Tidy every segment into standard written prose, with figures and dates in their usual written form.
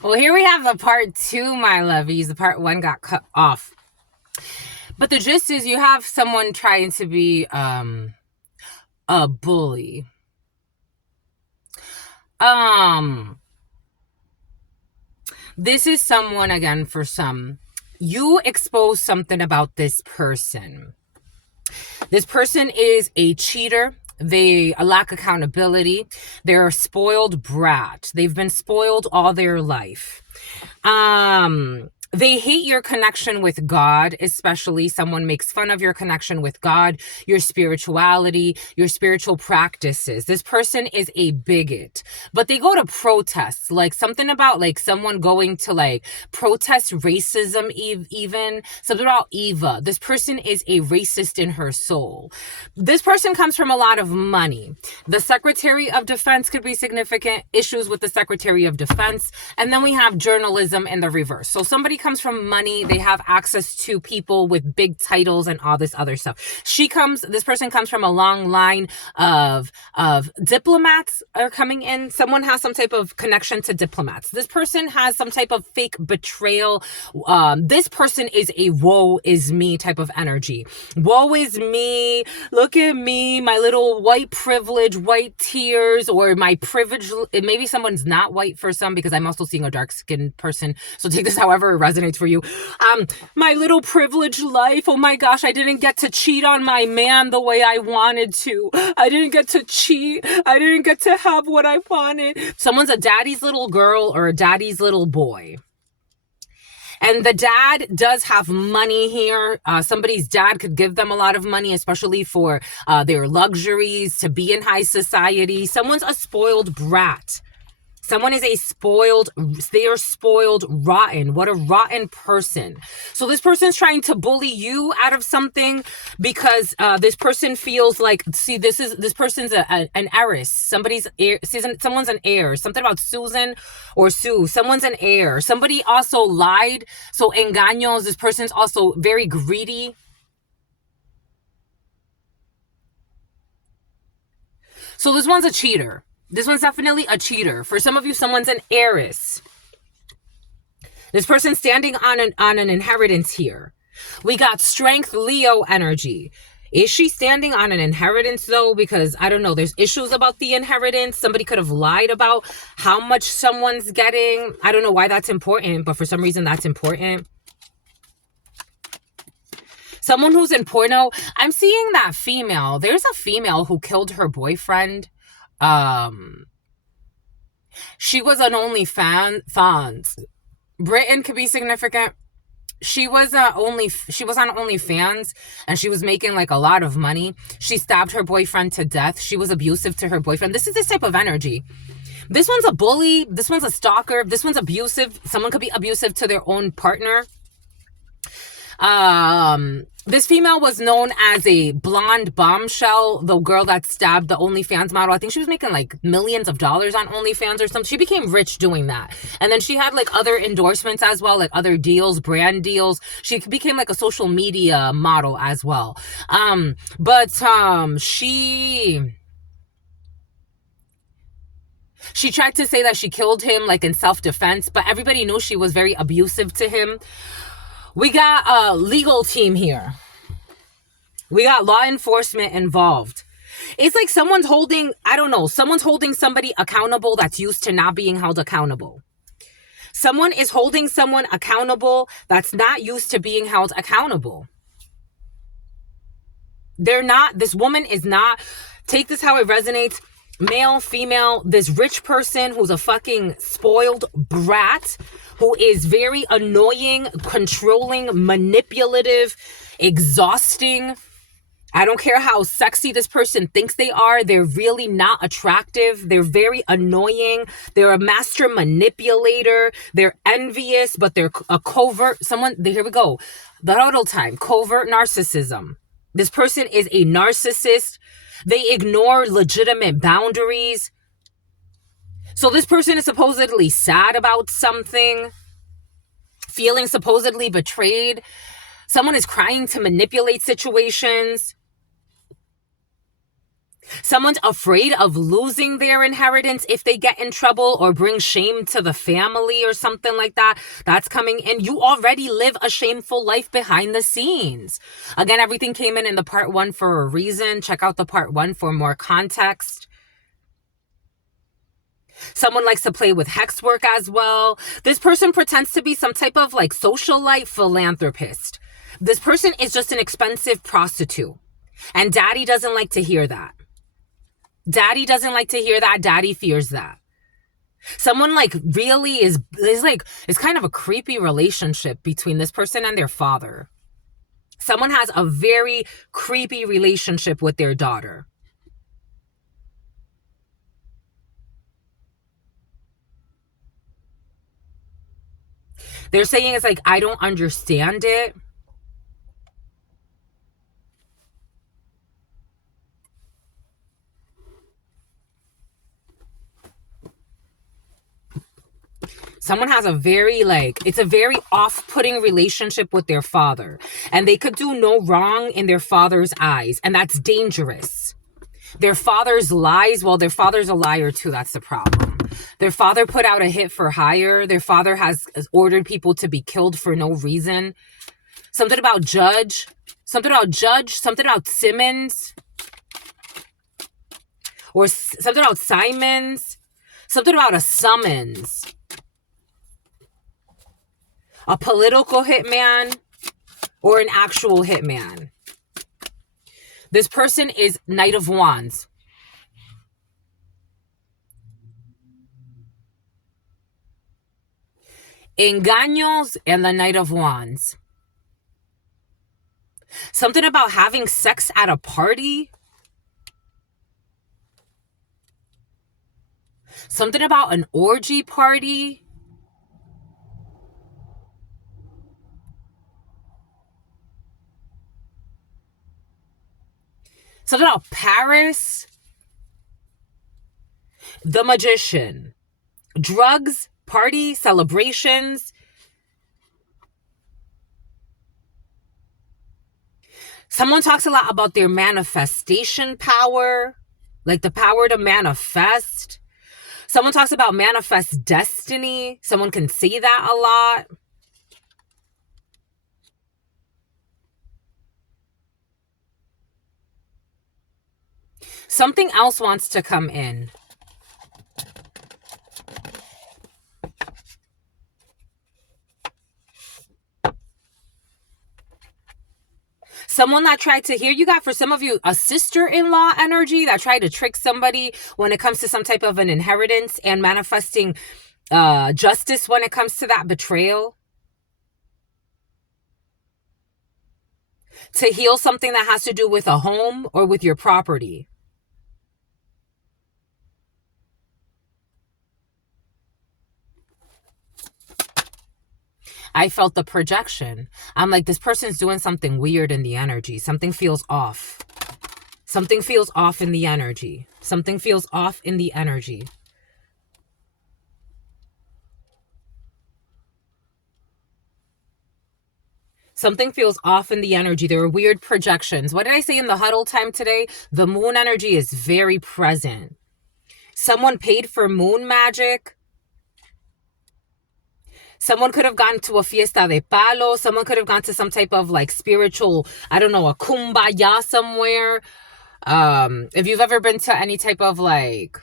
Well, here we have the part two, my lovies. The part one got cut off. But the gist is you have someone trying to be a bully. This is someone, again, for some. You expose something about this person. This person is a cheater. They lack accountability. They're a spoiled brat. They've been spoiled all their life. They hate your connection with God, especially someone makes fun of your connection with God, your spirituality, your spiritual practices. This person is a bigot, but they go to protests, like something about like someone going to like protest racism, even something about Eva. This person is a racist in her soul. This person comes from a lot of money. The Secretary of Defense could be significant, issues with the Secretary of Defense. And then we have journalism in the reverse. So somebody comes from money. They have access to people with big titles and all this other stuff. This person comes from a long line of diplomats are coming in. Someone has some type of connection to diplomats. This person has some type of fake betrayal. This person is a woe is me type of energy. Woe is me. Look at me, my little white privilege, white tears, or my privilege. Maybe someone's not white for some, because I'm also seeing a dark skinned person. So take this however it resonates for you. My little privileged life. Oh my gosh, I didn't get to cheat on my man the way I wanted to. I didn't get to cheat. I didn't get to have what I wanted. Someone's a daddy's little girl or a daddy's little boy. And the dad does have money here. Somebody's dad could give them a lot of money, especially for their luxuries, to be in high society. Someone's a spoiled brat. Someone is they are spoiled rotten. What a rotten person. So this person's trying to bully you out of something because this person feels like, see, this person's an heiress. Someone's an heir. Something about Susan or Sue. Someone's an heir. Somebody also lied. So engaños, this person's also very greedy. So this one's a cheater. This one's definitely a cheater. For some of you, someone's an heiress. This person's standing on an inheritance here. We got strength, Leo energy. Is she standing on an inheritance though? Because I don't know, there's issues about the inheritance. Somebody could have lied about how much someone's getting. I don't know why that's important, but for some reason that's important. Someone who's in porno. I'm seeing that female. There's a female who killed her boyfriend. She was an OnlyFans. Britain could be significant. She was on OnlyFans and she was making like a lot of money. She stabbed her boyfriend to death. She was abusive to her boyfriend. This is this type of energy. This one's a bully. This one's a stalker. This one's abusive. Someone could be abusive to their own partner. This female was known as a blonde bombshell, the girl that stabbed the OnlyFans model. I think she was making like millions of dollars on OnlyFans or something. She became rich doing that. And then she had like other endorsements as well, like other deals, brand deals. She became like a social media model as well. She tried to say that she killed him like in self-defense, but everybody knew she was very abusive to him. We got a legal team here. We got law enforcement involved. It's like someone's holding somebody accountable that's used to not being held accountable. Someone is holding someone accountable that's not used to being held accountable. This woman is not, take this how it resonates, male, female, this rich person who's a fucking spoiled brat, who is very annoying, controlling, manipulative, exhausting. I don't care how sexy this person thinks they are. They're really not attractive. They're very annoying. They're a master manipulator. They're envious, but they're a covert. Here we go. The huddle time. Covert narcissism. This person is a narcissist. They ignore legitimate boundaries. So this person is supposedly sad about something, feeling supposedly betrayed. Someone is trying to manipulate situations. Someone's afraid of losing their inheritance if they get in trouble or bring shame to the family or something like that. That's coming in. You already live a shameful life behind the scenes. Again, everything came in the part 1 for a reason. Check out the part 1 for more context. Someone likes to play with hex work as well. This person pretends to be some type of like socialite philanthropist. This person is just an expensive prostitute. And daddy doesn't like to hear that. Daddy doesn't like to hear that. Daddy fears that. Someone like really is like, it's kind of a creepy relationship between this person and their father. Someone has a very creepy relationship with their daughter. They're saying it's like, I don't understand it. Someone has a very it's a very off-putting relationship with their father. And they could do no wrong in their father's eyes. And that's dangerous. Their father's lies, well, their father's a liar too. That's the problem. Their father put out a hit for hire. Their father has ordered people to be killed for no reason. Something about Judge. Something about Simmons. Or something about Simons. Something about a summons. A political hitman or an actual hitman. This person is Knight of Wands. Engaños and the Knight of Wands. Something about having sex at a party. Something about an orgy party. Something about Paris. The Magician. Drugs, party, celebrations. Someone talks a lot about their manifestation power. Like the power to manifest. Someone talks about manifest destiny. Someone can say that a lot. Something else wants to come in. Someone that tried to, here you got for some of you, a sister-in-law energy that tried to trick somebody when it comes to some type of an inheritance and manifesting justice when it comes to that betrayal. To heal something that has to do with a home or with your property. I felt the projection. I'm like, this person's doing something weird in the energy. Something feels off. Something feels off in the energy. Something feels off in the energy. Something feels off in the energy. There are weird projections. What did I say in the huddle time today? The moon energy is very present. Someone paid for moon magic. Someone could have gone to a fiesta de palo. Someone could have gone to some type of like spiritual, I don't know, a kumbaya somewhere. If you've ever been to any type of like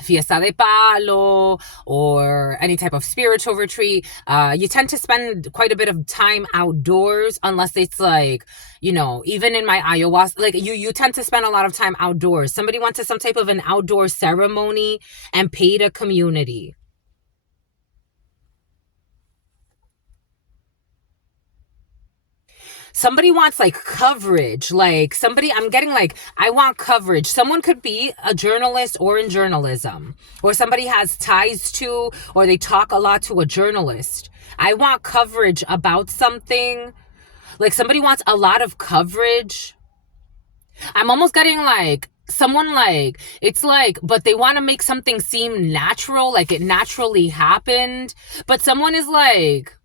fiesta de palo or any type of spiritual retreat, you tend to spend quite a bit of time outdoors, unless it's like, you know, even in my ayahuasca, like you tend to spend a lot of time outdoors. Somebody went to some type of an outdoor ceremony and paid a community. Somebody wants like coverage, like somebody, I'm getting like, I want coverage. Someone could be a journalist or in journalism, or somebody has ties to, or they talk a lot to a journalist. I want coverage about something. Like somebody wants a lot of coverage. I'm almost getting like someone like, it's like, but they want to make something seem natural, like it naturally happened. But someone is like,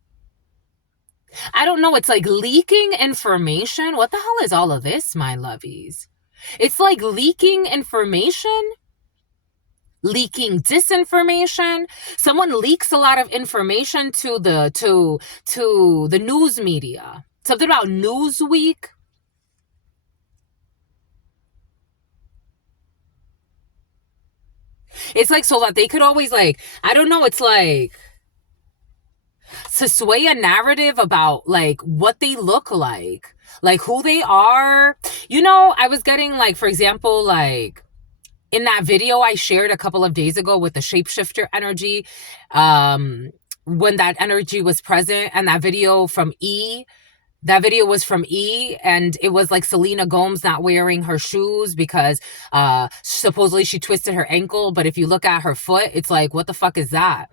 I don't know, it's like leaking information. What the hell is all of this, my lovies? It's like leaking information, leaking disinformation. Someone leaks a lot of information to the news media. Something about Newsweek. It's like so that they could always like, I don't know, it's like to sway a narrative about like what they look like who they are. You know, I was getting like, for example, like in that video I shared a couple of days ago with the shapeshifter energy, when that energy was present, and that video was from E, and it was like Selena Gomez not wearing her shoes because supposedly she twisted her ankle, but if you look at her foot, it's like, what the fuck is that?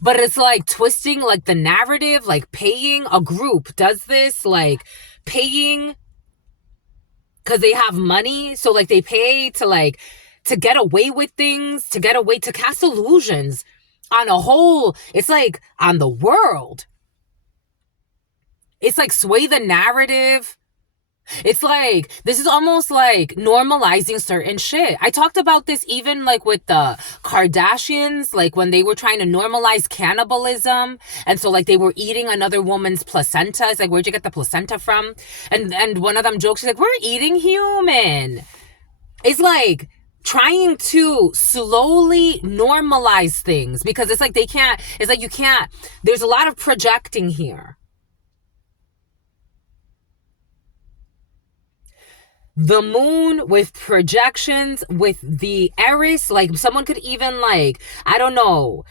But it's like twisting like the narrative, like paying a group does this, like paying because they have money. So like they pay to like to get away with things, to get away, to cast illusions on a whole. It's like on the world. It's like sway the narrative. It's like, this is almost like normalizing certain shit. I talked about this even like with the Kardashians, like when they were trying to normalize cannibalism. And so like they were eating another woman's placenta. It's like, where'd you get the placenta from? And one of them jokes, she's like, we're eating human. It's like trying to slowly normalize things because it's like they can't, it's like you can't, there's a lot of projecting here. The moon with projections with the Eris, like someone could even like, I don't know.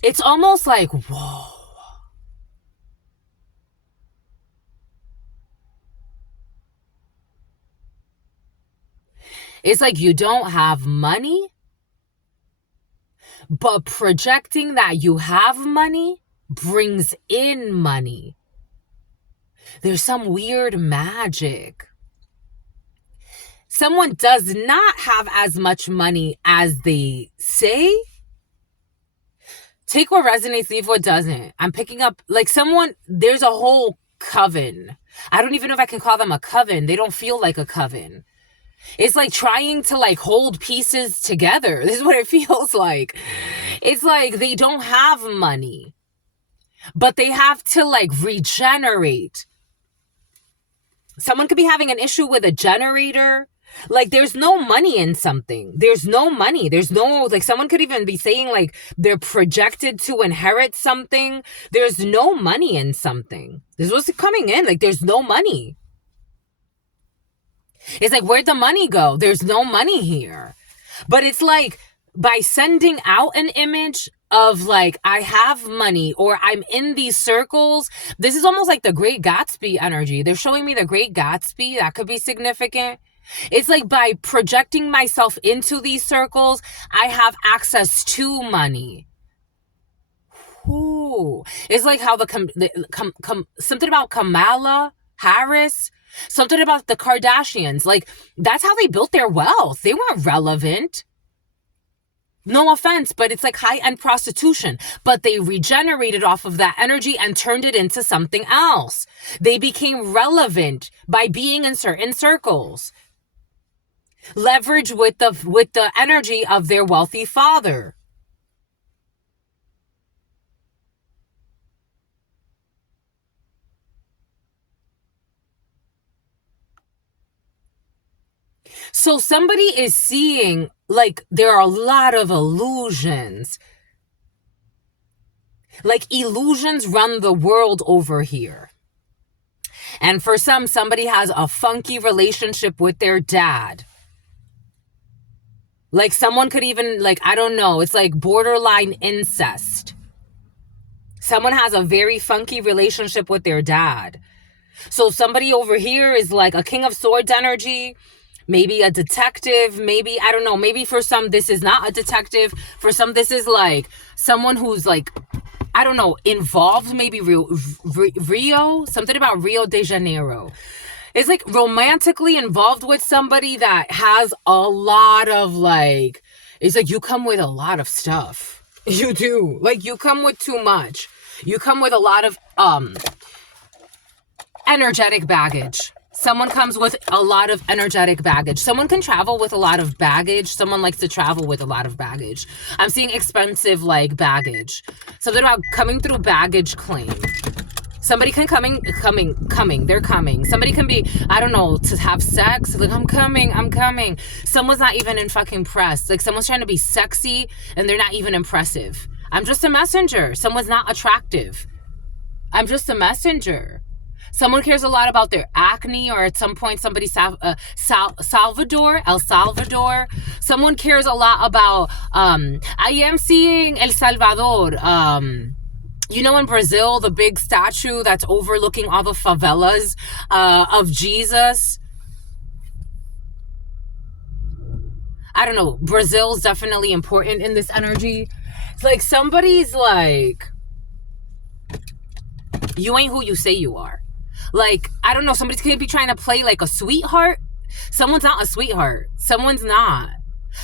It's almost like, whoa. It's like you don't have money, but projecting that you have money brings in money. There's some weird magic. Someone does not have as much money as they say. Take what resonates, leave what doesn't. I'm picking up, like someone, there's a whole coven. I don't even know if I can call them a coven. They don't feel like a coven. It's like trying to like hold pieces together. This is what it feels like. It's like they don't have money, but they have to like regenerate. Someone could be having an issue with a generator. Like there's no money in something. There's no money. There's no, like someone could even be saying like they're projected to inherit something. There's no money in something. This was coming in. Like there's no money. It's like, where'd the money go? There's no money here. But it's like by sending out an image of like, I have money or I'm in these circles. This is almost like the Great Gatsby energy. They're showing me the Great Gatsby. That could be significant. It's like by projecting myself into these circles, I have access to money. Ooh. It's like how something about Kamala Harris, something about the Kardashians. Like that's how they built their wealth. They weren't relevant. No offense, but it's like high-end prostitution. But they regenerated off of that energy and turned it into something else. They became relevant by being in certain circles. Leverage with the energy of their wealthy father. So somebody is seeing, like, there are a lot of illusions. Like, illusions run the world over here. And for somebody has a funky relationship with their dad. Like, someone could even, like, I don't know, it's like borderline incest. Someone has a very funky relationship with their dad. So somebody over here is like a King of Swords energy, maybe a detective, maybe, I don't know, maybe for some this is not a detective. For some this is like someone who's like, I don't know, involved, maybe Rio, something about Rio de Janeiro. It's like romantically involved with somebody that has a lot of like, it's like you come with a lot of stuff. You do. Like you come with too much. You come with a lot of energetic baggage. Someone comes with a lot of energetic baggage. Someone can travel with a lot of baggage. Someone likes to travel with a lot of baggage. I'm seeing expensive, like, baggage. Something about coming through baggage claim. Somebody can coming. They're coming. Somebody can be, I don't know, to have sex. Like, I'm coming. Someone's not even in fucking press. Like, someone's trying to be sexy and they're not even impressive. I'm just a messenger. Someone's not attractive. I'm just a messenger. Someone cares a lot about their acne, or at some point somebody El Salvador. Someone cares a lot about I am seeing El Salvador. You know, in Brazil, the big statue that's overlooking all the favelas of Jesus. I don't know. Brazil's definitely important in this energy. It's like somebody's like, you ain't who you say you are. Like, I don't know, somebody's gonna be trying to play like a sweetheart. Someone's not a sweetheart. Someone's not.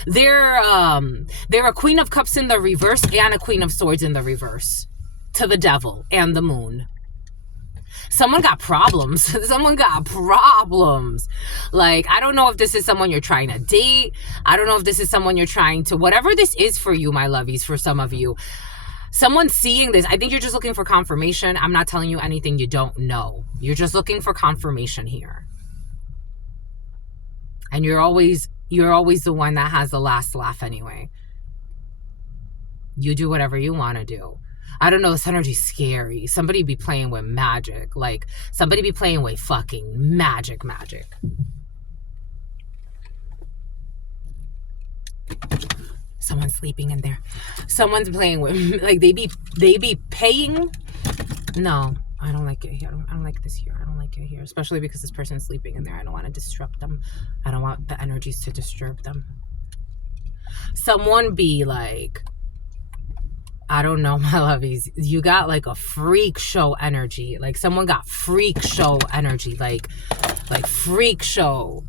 They're a Queen of Cups in the reverse and a Queen of Swords in the reverse. To the devil and the moon. Someone got problems. Someone got problems. Like, I don't know if this is someone you're trying to date. I don't know if this is someone you're trying to, whatever this is for you, my lovies, for some of you. Someone's seeing this. I think you're just looking for confirmation. I'm not telling you anything you don't know. You're just looking for confirmation here. And you're always the one that has the last laugh anyway. You do whatever you want to do. I don't know, this energy's scary. Somebody be playing with magic. Like, somebody be playing with fucking magic. Someone's sleeping in there. Someone's playing with, like, they be paying. No, I don't like it here. I don't like this here. I don't like it here, especially because this person's sleeping in there. I don't want to disrupt them. I don't want the energies to disturb them. Someone be like, I don't know, my lovies, you got like a freak show energy. Like, someone got freak show energy, like freak show.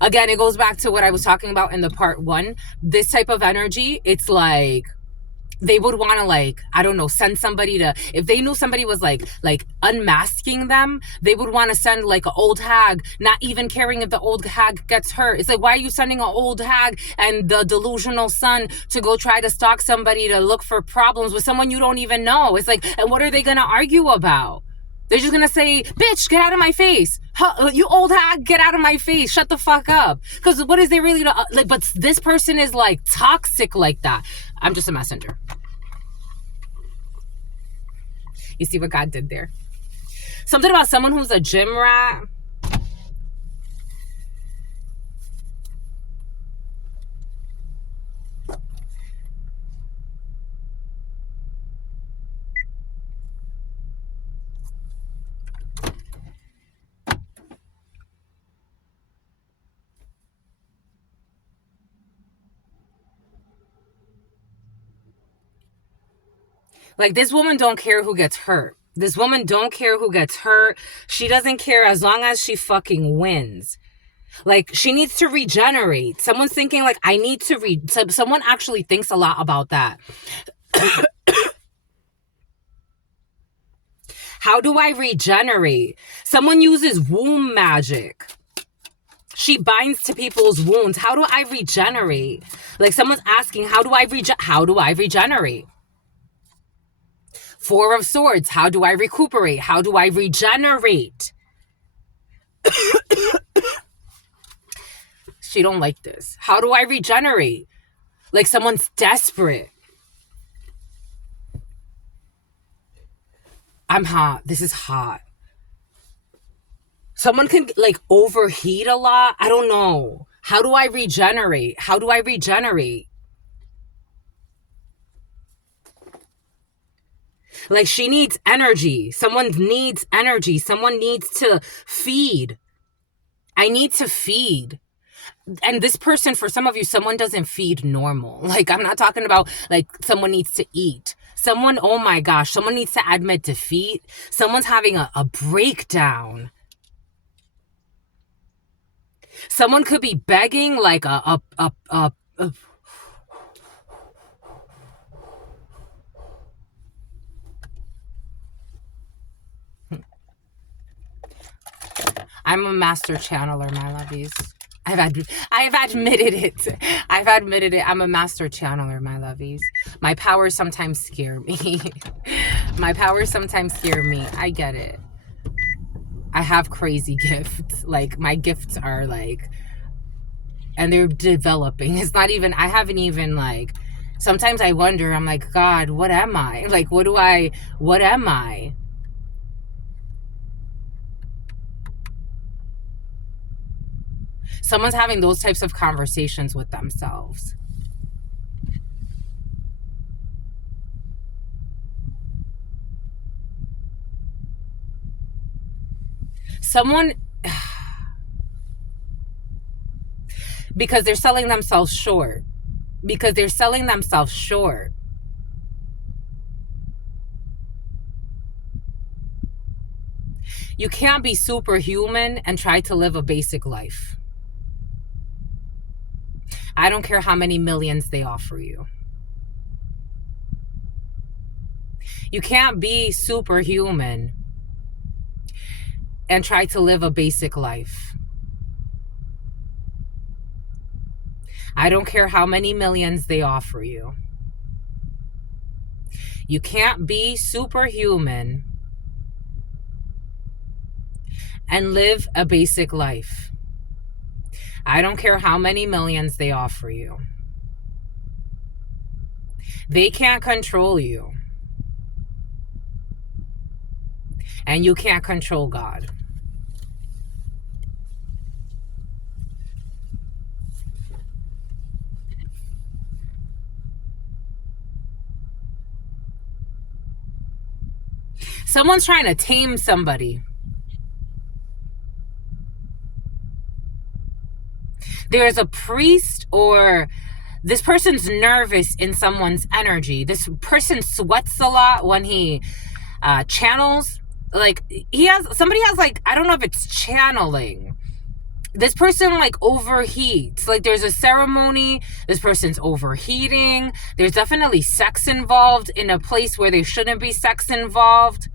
Again, it goes back to what I was talking about in the part 1. This type of energy, it's like they would want to, like, I don't know, send somebody to, if they knew somebody was like unmasking them, they would want to send like an old hag, not even caring if the old hag gets hurt. It's like, why are you sending an old hag and the delusional son to go try to stalk somebody to look for problems with someone you don't even know? It's like, and what are they going to argue about? They're just going to say, bitch, get out of my face. You old hag, get out of my face. Shut the fuck up. Because what is they really, like, but this person is like toxic like that. I'm just a messenger. You see what God did there? Something about someone who's a gym rat. Like, this woman don't care who gets hurt. This woman don't care who gets hurt. She doesn't care as long as she fucking wins. Like, she needs to regenerate. Someone's thinking, like, I need to someone actually thinks a lot about that. How do I regenerate? Someone uses womb magic. She binds to people's wounds. How do I regenerate? Like, someone's asking, how do I regenerate? 4 of Swords. How do I recuperate? How do I regenerate? She don't like this. How do I regenerate? Like, someone's desperate. I'm hot. This is hot. Someone can, like, overheat a lot. I don't know. How do I regenerate? How do I regenerate? Like, she needs energy. Someone needs energy. Someone needs to feed. I need to feed. And this person, for some of you, someone doesn't feed normal. Like, I'm not talking about, like, someone needs to eat. Someone, oh my gosh, someone needs to admit defeat. Someone's having a breakdown. Someone could be begging, like, I'm a master channeler, my lovies. I have admitted it. I've admitted it. I'm a master channeler, my lovies. My powers sometimes scare me. My powers sometimes scare me. I get it. I have crazy gifts. Like, my gifts are like, and they're developing. It's not even, I haven't even like, sometimes I wonder, I'm like, God, what am I? Like, what am I? Someone's having those types of conversations with themselves. Someone, because they're selling themselves short. Because they're selling themselves short. You can't be superhuman and try to live a basic life. I don't care how many millions they offer you. You can't be superhuman and try to live a basic life. I don't care how many millions they offer you. You can't be superhuman and live a basic life. I don't care how many millions they offer you. They can't control you. And you can't control God. Someone's trying to tame somebody. There's a priest, or this person's nervous in someone's energy. This person sweats a lot when he channels. Like, somebody has like, I don't know if it's channeling. This person like overheats. Like, there's a ceremony, this person's overheating. There's definitely sex involved in a place where there shouldn't be sex involved.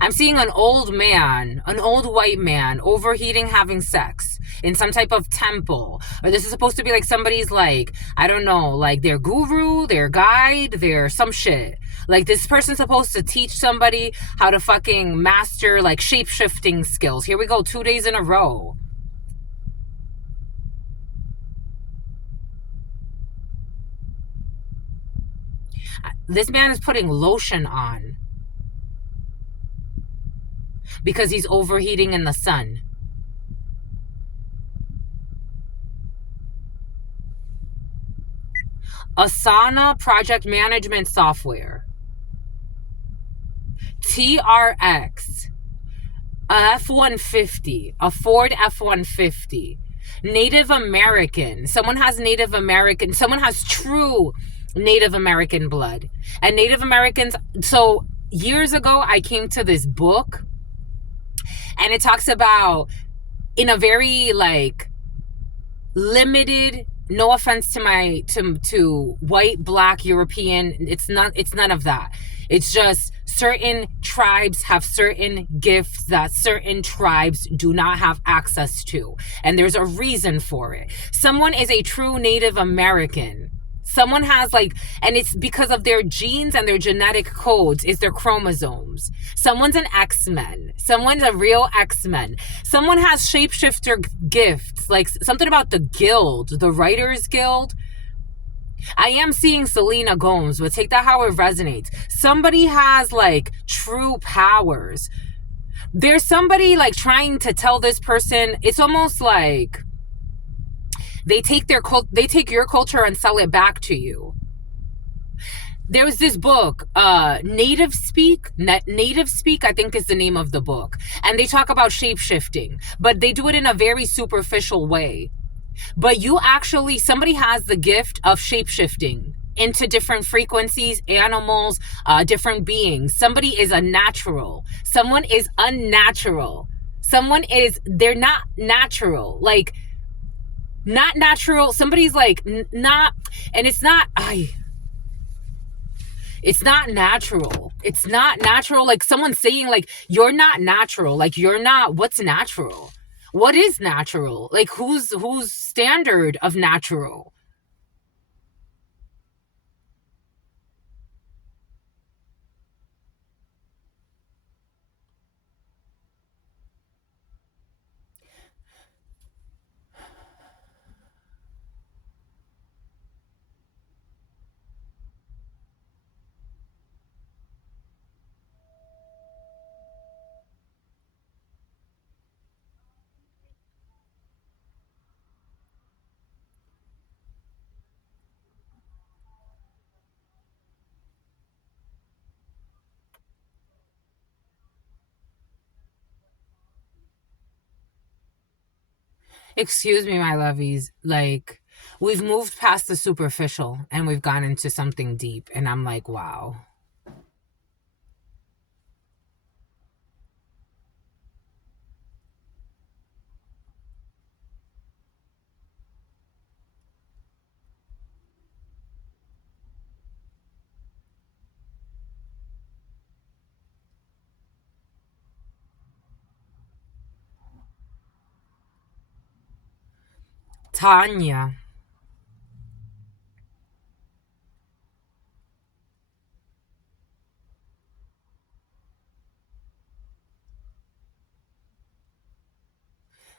I'm seeing an old man, an old white man, overheating, having sex in some type of temple. Or this is supposed to be like somebody's like, I don't know, like their guru, their guide, their some shit. Like, this person's supposed to teach somebody how to fucking master like shape-shifting skills. Here we go, 2 days in a row. This man is putting lotion on because he's overheating in the sun. Asana project management software. TRX. A F-150. A Ford F-150. Native American. Someone has Native American. Someone has true Native American blood. And Native Americans, so years ago, I came to this book, and it talks about, in a very like limited, no offense to my to white, black, European, it's none of that. It's just certain tribes have certain gifts that certain tribes do not have access to, and there's a reason for it. Someone is a true Native American. Someone has like, and it's because of their genes and their genetic codes, it's their chromosomes. Someone's an X-Men. Someone's a real X-Men. Someone has shapeshifter gifts, like something about the guild, the Writers Guild. I am seeing Selena Gomez, but take that how it resonates. Somebody has like true powers. There's somebody like trying to tell this person, it's almost like they take your culture and sell it back to you. There was this book, Native Speak, I think is the name of the book. And they talk about shape-shifting, but they do it in a very superficial way. But somebody has the gift of shape-shifting into different frequencies, animals, different beings. Somebody is a natural. Someone is unnatural. They're not natural. Like, not natural. Somebody's like, not, and it's not, It's not natural. It's not natural. Like someone saying like, you're not natural. Like you're not, what's natural? What is natural? Like whose standard of natural? Excuse me, my lovies. Like, we've moved past the superficial and we've gone into something deep. And I'm like, wow. Tanya.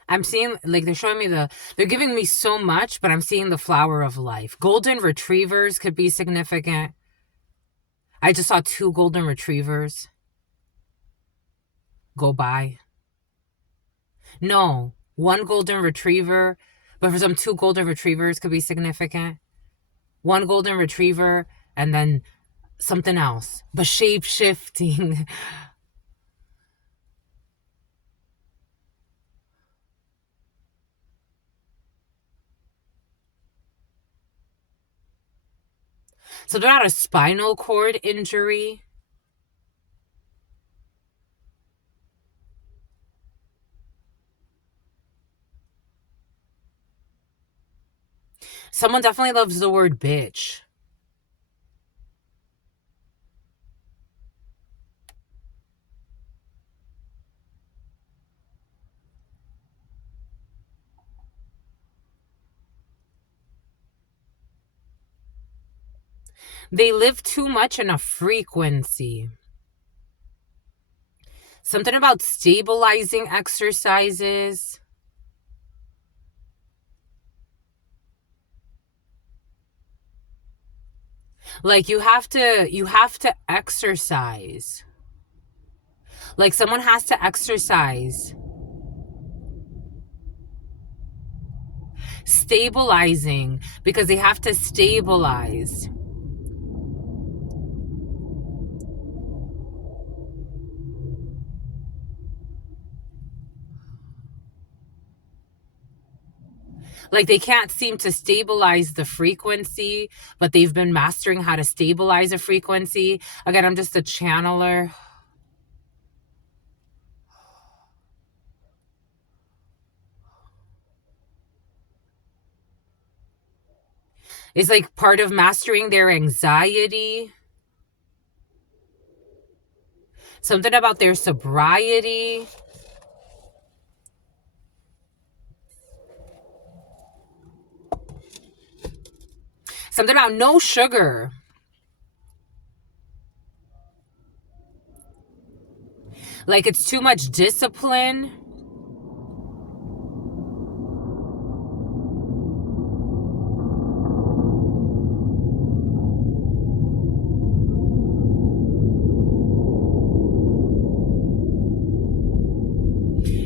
I'm seeing, like, they're showing me they're giving me so much, but I'm seeing the flower of life. Golden retrievers could be significant. I just saw 2 golden retrievers go by. No, 1 golden retriever, but for some 2 golden retrievers could be significant. 1 golden retriever and then something else, but shape shifting. So they're not a spinal cord injury. Someone definitely loves the word bitch. They live too much in a frequency. Something about stabilizing exercises. Like you have to exercise. Like someone has to exercise. Stabilizing, because they have to stabilize. Like they can't seem to stabilize the frequency, but they've been mastering how to stabilize a frequency. Again, I'm just a channeler. It's like part of mastering their anxiety. Something about their sobriety. Something about no sugar. Like it's too much discipline.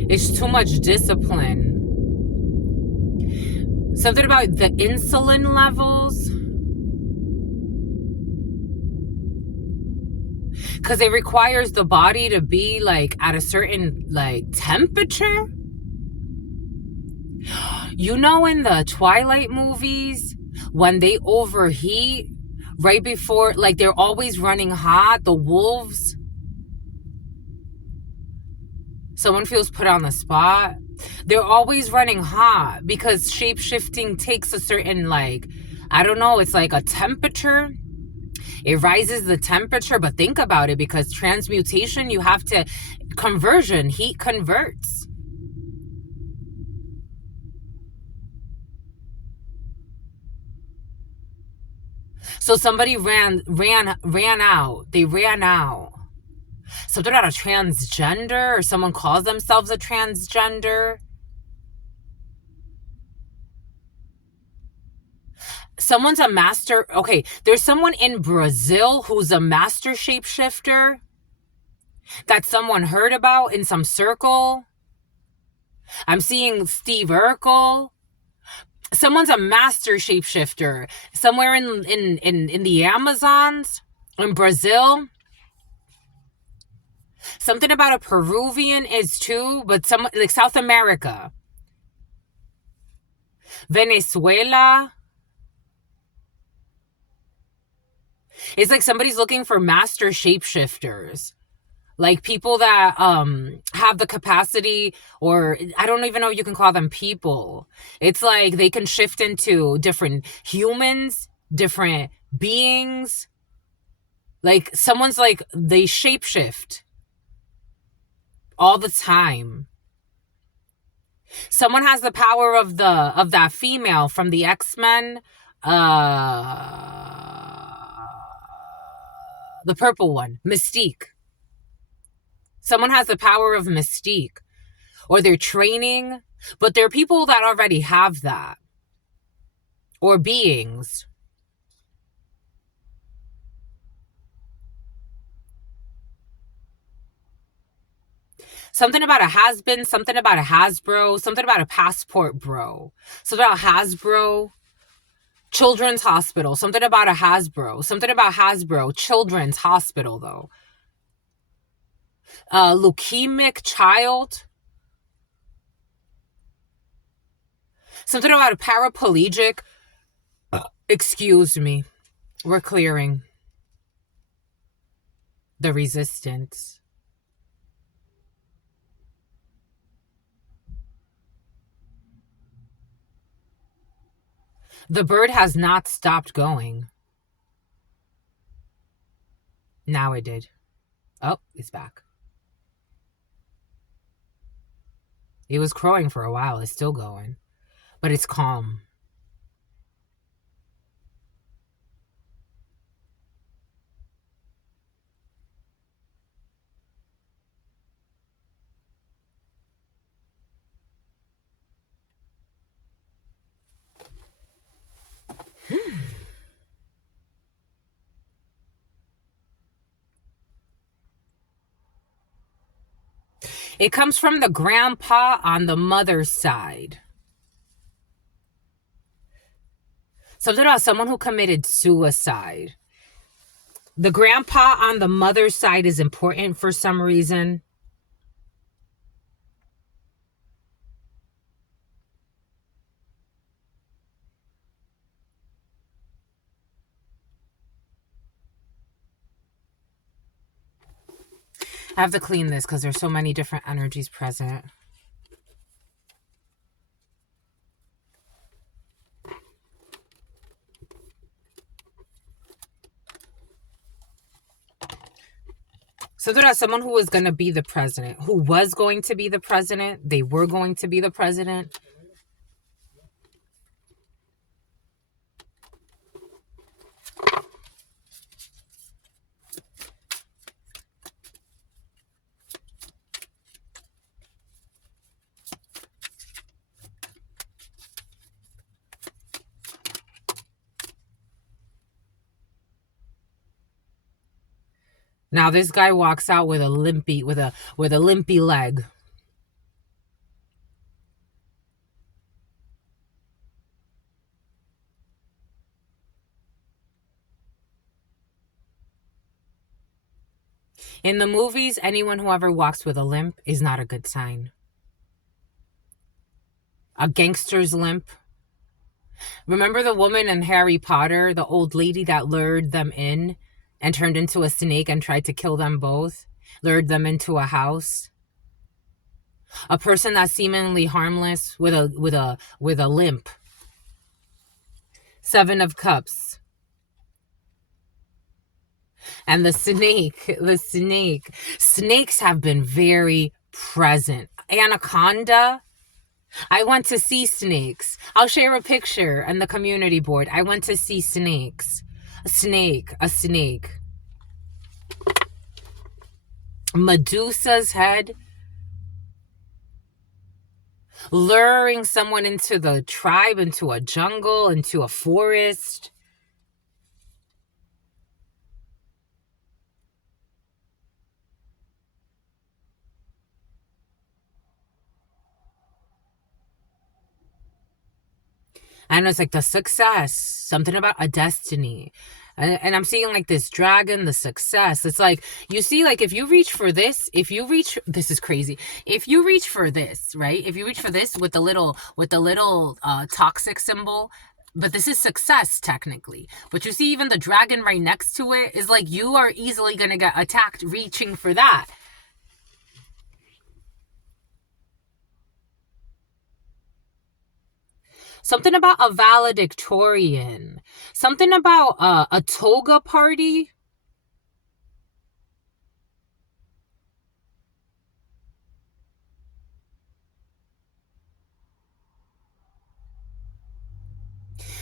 It's too much discipline. Something about the insulin levels. Because it requires the body to be like at a certain like temperature. You know, in the Twilight movies, when they overheat right before, like they're always running hot, the wolves. Someone feels put on the spot. They're always running hot because shape shifting takes a certain, like, I don't know, it's like a temperature. It rises the temperature, but think about it, because transmutation, you have to, conversion, heat converts. So somebody ran out. They ran out. So they're not a transgender, or someone calls themselves a transgender. Someone's a master. Okay, there's someone in Brazil who's a master shapeshifter that someone heard about in some circle. I'm seeing Steve Urkel. Someone's a master shapeshifter somewhere in the Amazons, in Brazil. Something about a Peruvian is too, but some like South America, Venezuela. It's like somebody's looking for master shapeshifters. Like people that have the capacity, or I don't even know if you can call them people. It's like they can shift into different humans, different beings. Like someone's like they shapeshift all the time. Someone has the power of that female from the X-Men, the purple one, Mystique. Someone has the power of Mystique, or they're training, but there are people that already have that, or beings. Something about a has-been, something about a Hasbro, something about a passport bro, something about Hasbro, Children's Hospital, something about a Hasbro, something about Hasbro, Children's Hospital though. Leukemic child. Something about a paraplegic. Excuse me. We're clearing the resistance. The bird has not stopped going. Now it did. Oh, it's back. It was crowing for a while. It's still going. But it's calm. It comes from the grandpa on the mother's side. Something about someone who committed suicide. The grandpa on the mother's side is important for some reason. I have to clean this because there's so many different energies present. So there's someone who was going to be the president, who was going to be the president. They were going to be the president. Now this guy walks out with a limpy leg. In the movies, anyone who ever walks with a limp is not a good sign. A gangster's limp. Remember the woman in Harry Potter, the old lady that lured them in and turned into a snake and tried to kill them both? Lured them into a house? A person that's seemingly harmless with a limp. Seven of Cups. And the snake. Snakes have been very present. Anaconda. I went to see snakes. I'll share a picture on the community board. I went to see snakes. A snake. Medusa's head. Luring someone into the tribe, into a jungle, into a forest. And it's like the success, something about a destiny. And I'm seeing like this dragon, the success. It's like, you see, like if you reach for this, this is crazy. If you reach for this, right? If you reach for this with the little toxic symbol, but this is success technically. But you see even the dragon right next to it is like, you are easily going to get attacked reaching for that. Something about a valedictorian. Something about a toga party.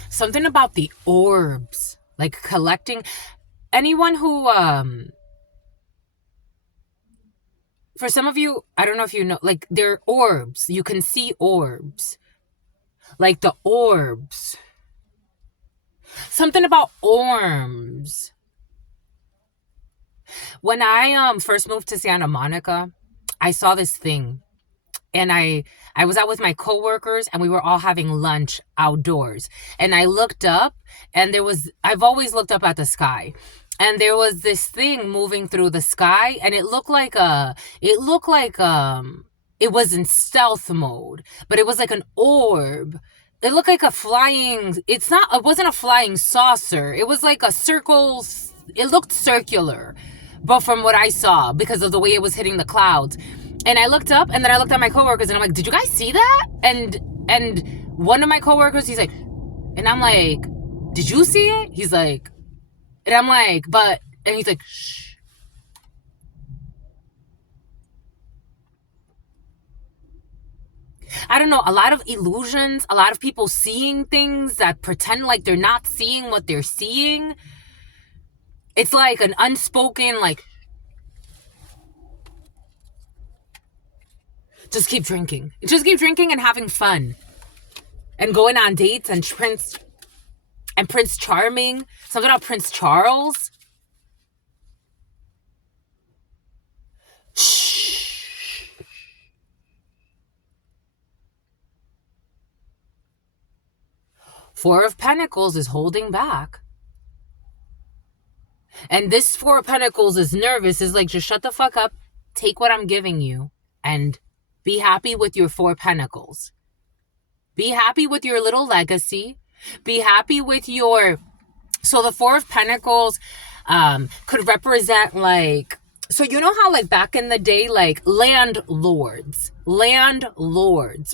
Something about the orbs. Like collecting. Anyone who, for some of you, I don't know if you know, like they're orbs. You can see orbs. Like the orbs. Something about orms. When I first moved to Santa Monica, I saw this thing. And I was out with my coworkers and we were all having lunch outdoors. And I looked up and I've always looked up at the sky. And there was this thing moving through the sky and it looked like it was in stealth mode, but it was like an orb. It looked like it wasn't a flying saucer. It was like a circle. It looked circular, but from what I saw, because of the way it was hitting the clouds. And I looked up and then I looked at my coworkers and I'm like, did you guys see that? And one of my coworkers, he's like, and I'm like, did you see it? He's like, and I'm like, and he's like, shh. I don't know, a lot of illusions, a lot of people seeing things that pretend like they're not seeing what they're seeing. It's like an unspoken, like, just keep drinking. Just keep drinking and having fun. And going on dates and Prince Charming. Something about Prince Charles. Shh. Four of Pentacles is holding back. And this Four of Pentacles is nervous. Is like, just shut the fuck up. Take what I'm giving you. And be happy with your Four Pentacles. Be happy with your little legacy. Be happy with your... So the Four of Pentacles could represent like... So you know how like back in the day, like landlords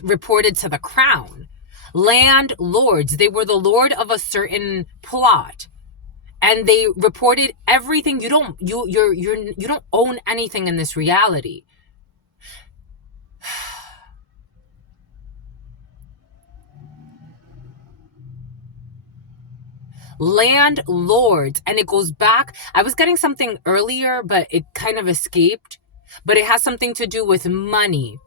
reported to the crown. Landlords, they were the lord of a certain plot. And they reported everything. You don't own anything in this reality. Landlords, and it goes back. I was getting something earlier, but it kind of escaped. But it has something to do with money.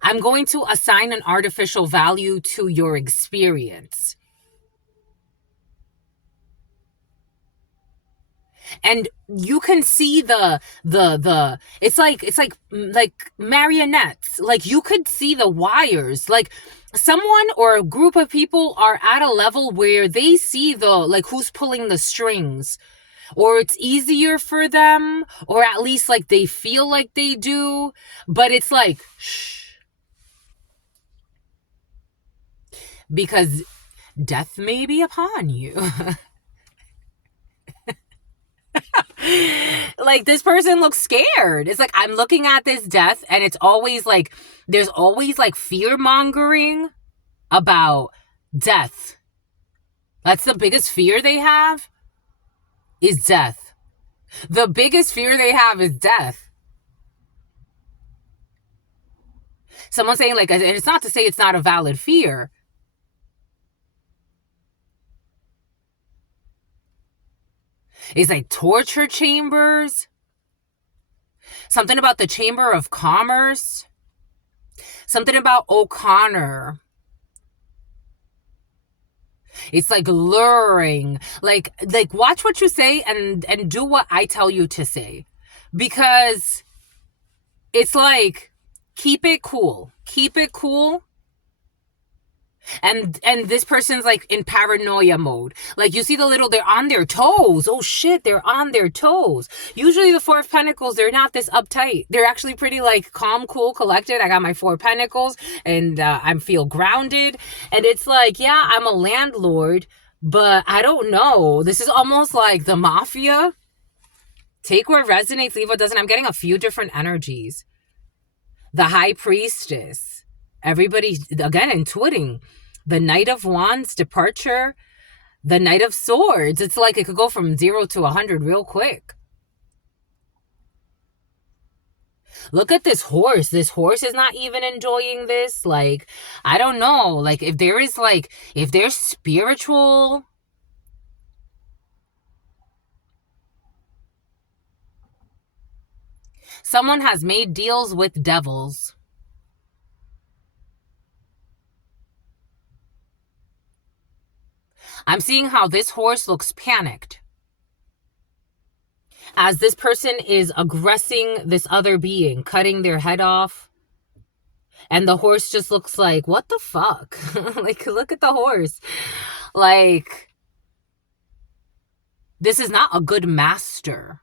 I'm going to assign an artificial value to your experience. And you can see it's like marionettes. Like you could see the wires. Like someone or a group of people are at a level where they see like who's pulling the strings, or it's easier for them, or at least like they feel like they do, but it's like, shh. Because death may be upon you. Like this person looks scared. It's like, I'm looking at this death and it's always like, there's always like fear mongering about death. That's the biggest fear they have is death. The biggest fear they have is death. Someone's saying, like, it's not to say it's not a valid fear. It's like torture chambers. Something about the Chamber of Commerce. Something about O'Connor. It's like luring. Like watch what you say and do what I tell you to say. Because it's like, keep it cool. Keep it cool. And this person's like in paranoia mode. Like, you see the little, they're on their toes. Oh shit, they're on their toes. Usually the Four of Pentacles, they're not this uptight. They're actually pretty like calm, cool, collected. I got my Four of Pentacles and I feel grounded. And it's like, yeah, I'm a landlord, but I don't know. This is almost like the mafia. Take what resonates, leave what doesn't. I'm getting a few different energies. The High Priestess. Everybody, again, intuiting. The Knight of Wands, departure. The Knight of Swords. It's like it could go from 0 to 100 real quick. Look at this horse. This horse is not even enjoying this. Like, I don't know. Like, if there's spiritual... Someone has made deals with devils. I'm seeing how this horse looks panicked as this person is aggressing this other being, cutting their head off. And the horse just looks like, what the fuck? Like, look at the horse. Like, this is not a good master.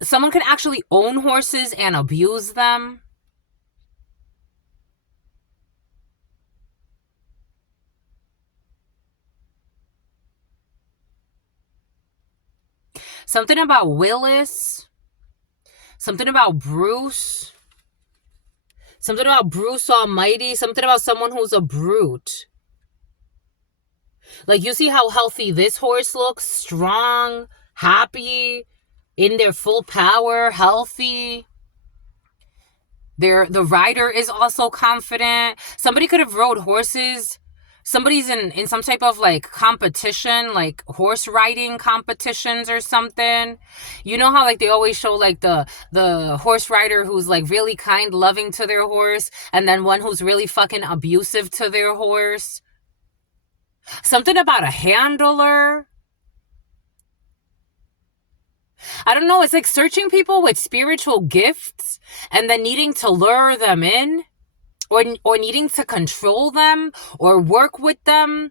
Someone can actually own horses and abuse them. Something about Willis. Something about Bruce. Something about Bruce Almighty. Something about someone who's a brute. Like, you see how healthy this horse looks? Strong, happy, in their full power, healthy. The rider is also confident. Somebody could have rode horses. Somebody's in some type of like competition, like horse riding competitions or something. You know how like they always show like the horse rider who's like really kind, loving to their horse, and then one who's really fucking abusive to their horse. Something about a handler. I don't know. It's like searching people with spiritual gifts and then needing to lure them in. Or needing to control them or work with them.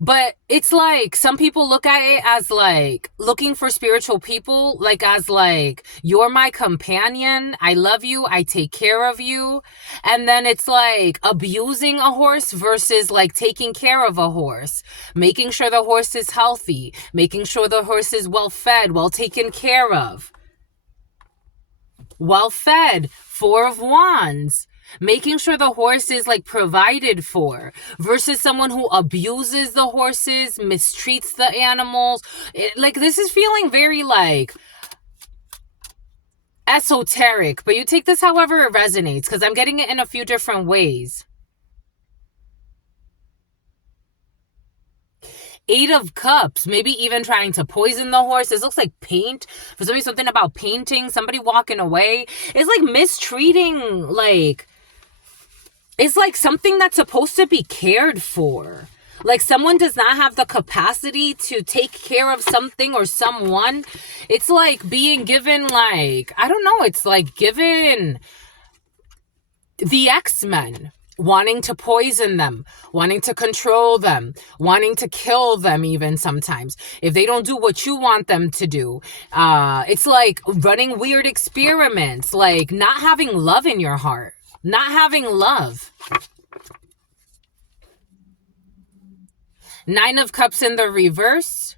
But it's like some people look at it as like looking for spiritual people, like as like, you're my companion, I love you, I take care of you. And then it's like abusing a horse versus like taking care of a horse, making sure the horse is healthy, making sure the horse is well fed, well taken care of. Well fed, Four of Wands. Making sure the horse is like provided for versus someone who abuses the horses, mistreats the animals. Like, this is feeling very like esoteric, but you take this however it resonates because I'm getting it in a few different ways. Eight of Cups, maybe even trying to poison the horse. This looks like paint. For somebody, something about painting, somebody walking away. It's like mistreating, like, it's like something that's supposed to be cared for. Like, someone does not have the capacity to take care of something or someone. It's like being given, like, I don't know, it's like given the X-Men. Wanting to poison them, wanting to control them, wanting to kill them even sometimes. If they don't do what you want them to do. It's like running weird experiments, like not having love in your heart. Not having love. Nine of Cups in the reverse.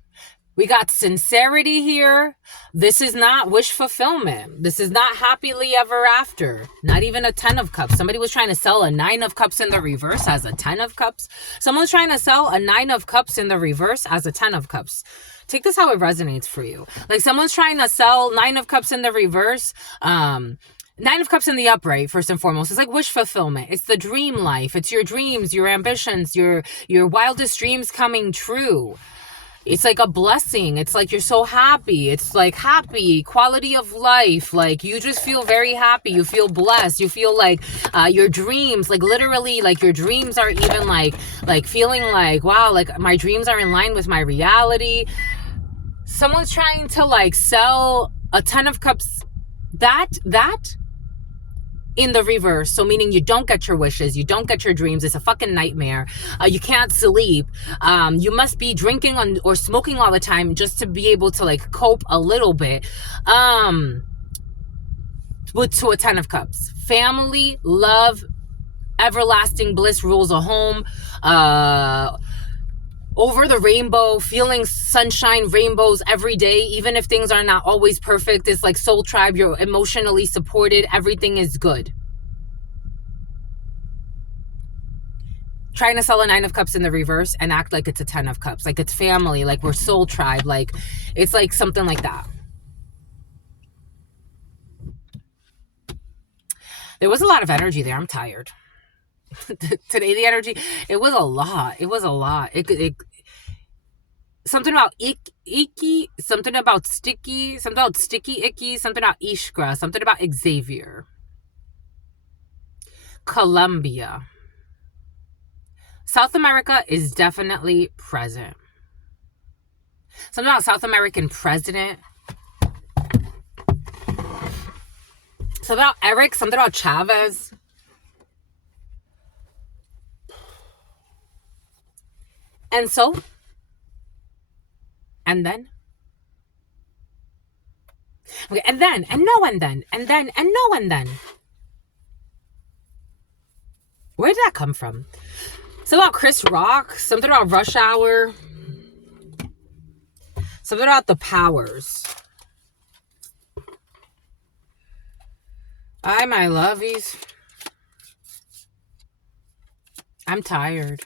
We got sincerity here. This is not wish fulfillment. This is not happily ever after. Not even a 10 of cups. Somebody was trying to sell a 9 of cups in the reverse as a 10 of cups. Someone's trying to sell a 9 of cups in the reverse as a 10 of cups. Take this how it resonates for you. Like someone's trying to sell 9 of cups in the reverse. 9 of cups in the upright, first and foremost. It's like wish fulfillment. It's the dream life. It's your dreams, your ambitions, your wildest dreams coming true. It's like a blessing. It's like you're so happy. It's like happy, quality of life. Like you just feel very happy. You feel blessed. You feel like your dreams, like literally like your dreams are even like feeling like, wow, like my dreams are in line with my reality. Someone's trying to like sell a 10 of cups. That in the reverse. So meaning you don't get your wishes, you don't get your dreams. It's a fucking nightmare. You can't sleep. You must be drinking or smoking all the time just to be able to like cope a little bit. To a 10 of cups. Family, love, everlasting bliss rules a home. Over the rainbow, feeling sunshine, rainbows every day, even if things are not always perfect. It's like soul tribe. You're emotionally supported. Everything is good. Trying to sell a 9 of cups in the reverse and act like it's a 10 of cups. Like it's family, like we're soul tribe. Like it's like something like that. There was a lot of energy there. I'm tired. Today, the energy, it was a lot. It was a lot. Something about icky, something about sticky, something about sticky icky, something about Ishkra, something about Xavier. Colombia. South America is definitely present. Something about South American president. Something about Eric, something about Chavez. And so, and then, okay, and then, and no, and then, and then, and no, and then. Where did that come from? Something about Chris Rock, something about Rush Hour, something about the powers. Hi, my lovies. I'm tired.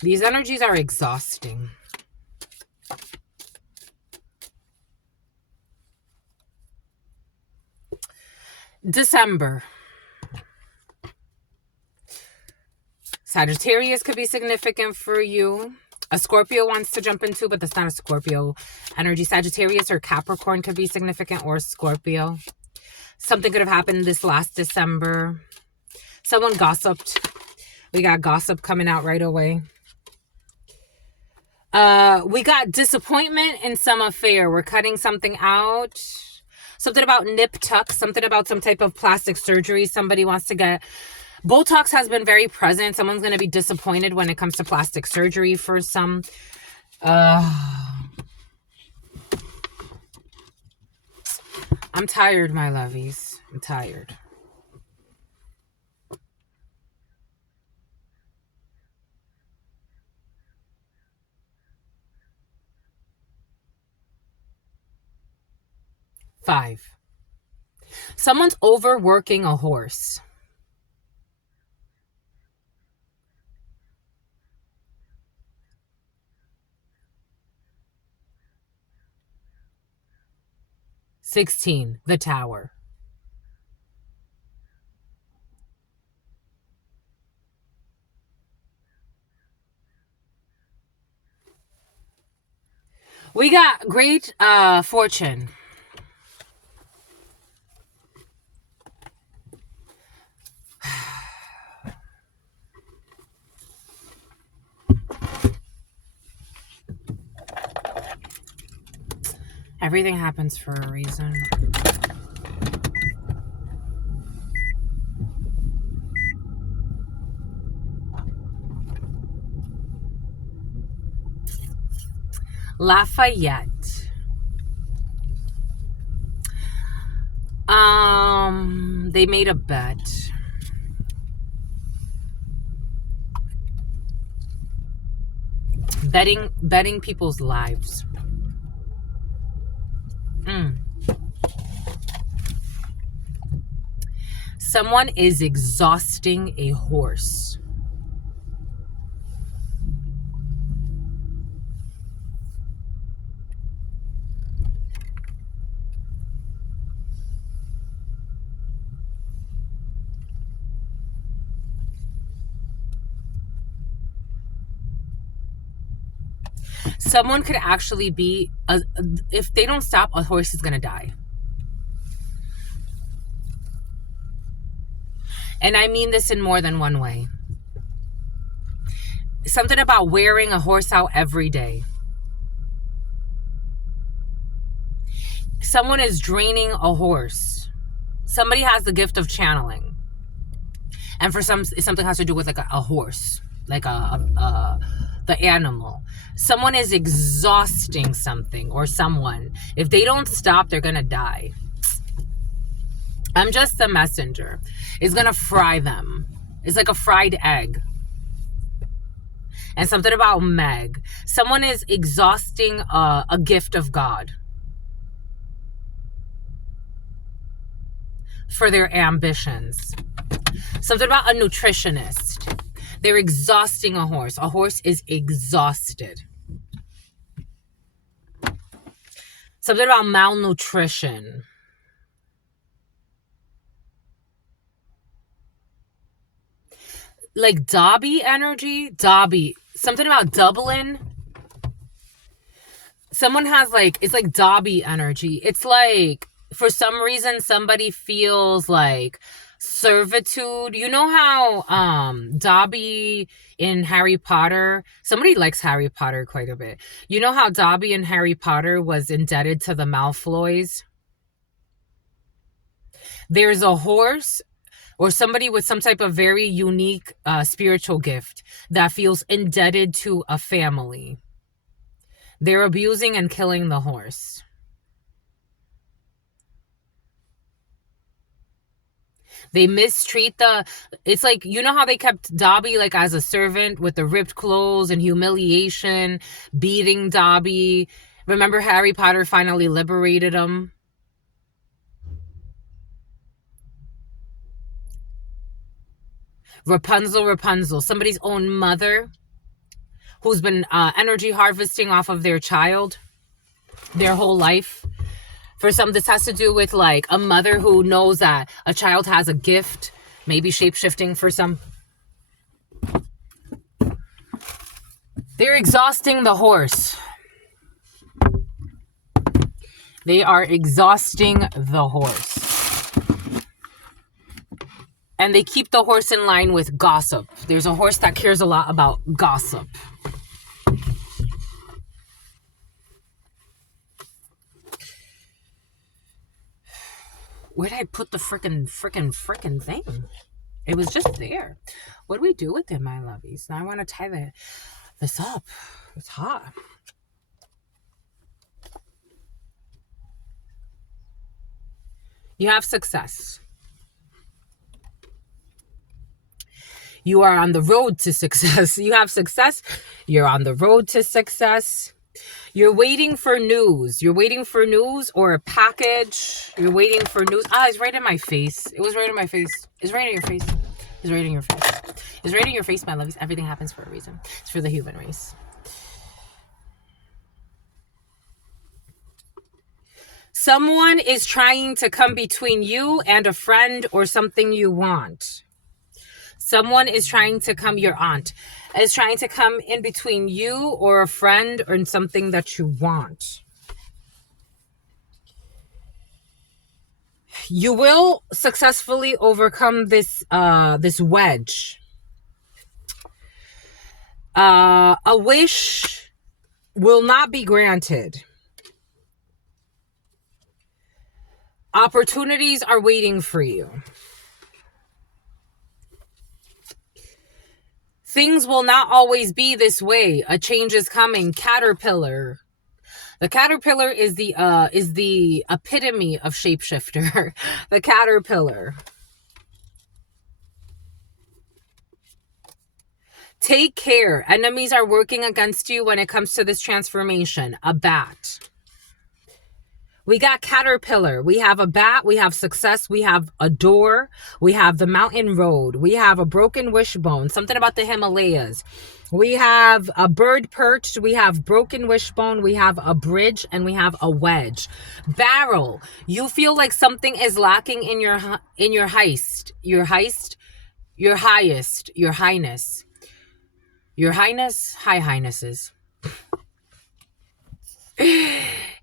These energies are exhausting. December. Sagittarius could be significant for you. A Scorpio wants to jump into, but that's not a Scorpio energy. Sagittarius or Capricorn could be significant, or Scorpio. Something could have happened this last December. Someone gossiped. We got gossip coming out right away. We got disappointment in some affair. We're cutting something out. Something about nip tuck. Something about some type of plastic surgery somebody wants to get. Botox has been very present. Someone's going to be disappointed when it comes to plastic surgery for some. I'm tired, my lovies. I'm tired. Five. Someone's overworking a horse. $16, the Tower. We got great fortune. Everything happens for a reason. Lafayette. They made a bet. betting people's lives. Someone is exhausting a horse. Someone could actually be, if they don't stop, a horse is going to die. And I mean this in more than one way. Something about wearing a horse out every day. Someone is draining a horse. Somebody has the gift of channeling. And for some, something has to do with like a horse, like the animal. Someone is exhausting something or someone. If they don't stop, they're going to die. I'm just the messenger. It's going to fry them. It's like a fried egg. And something about Meg. Someone is exhausting a gift of God for their ambitions. Something about a nutritionist. They're exhausting a horse. A horse is exhausted. Something about malnutrition. Like Dobby energy. Dobby. Something about Dublin. Someone has like, it's like Dobby energy. It's like, for some reason, somebody feels like servitude. You know how Dobby in Harry Potter, somebody likes Harry Potter quite a bit. You know how Dobby in Harry Potter was indebted to the Malfoys? There's a horse or somebody with some type of very unique spiritual gift that feels indebted to a family. They're abusing and killing the horse. They mistreat it's like, you know how they kept Dobby like as a servant with the ripped clothes and humiliation, beating Dobby. Remember Harry Potter finally liberated him? Rapunzel, somebody's own mother who's been energy harvesting off of their child their whole life. For some, this has to do with like a mother who knows that a child has a gift, maybe shape-shifting for some. They're exhausting the horse. They are exhausting the horse. And they keep the horse in line with gossip. There's a horse that cares a lot about gossip. Where did I put the frickin' thing? It was just there. What do we do with it, my lovies? Now I want to tie this up. It's hot. You have success. You are on the road to success. You have success. You're on the road to success. You're waiting for news. You're waiting for news or a package. You're waiting for news. It's right in my face. It was right in my face. It's right in your face. It's right in your face. It's right in your face, my lovies. Everything happens for a reason. It's for the human race. Someone is trying to come between you and a friend or something you want. Someone is trying to come, your aunt is trying to come in between you or a friend or something that you want. You will successfully overcome this wedge. A wish will not be granted. Opportunities are waiting for you. Things will not always be this way. A change is coming. Caterpillar. The caterpillar is the epitome of shapeshifter. The caterpillar. Take care. Enemies are working against you when it comes to this transformation. A bat. We got caterpillar. We have a bat. We have success. We have a door. We have the mountain road. We have a broken wishbone. Something about the Himalayas. We have a bird perched. We have broken wishbone. We have a bridge, and we have a wedge. Barrel. You feel like something is lacking in your heist. Your highest. Your highness. Your highness. High highnesses.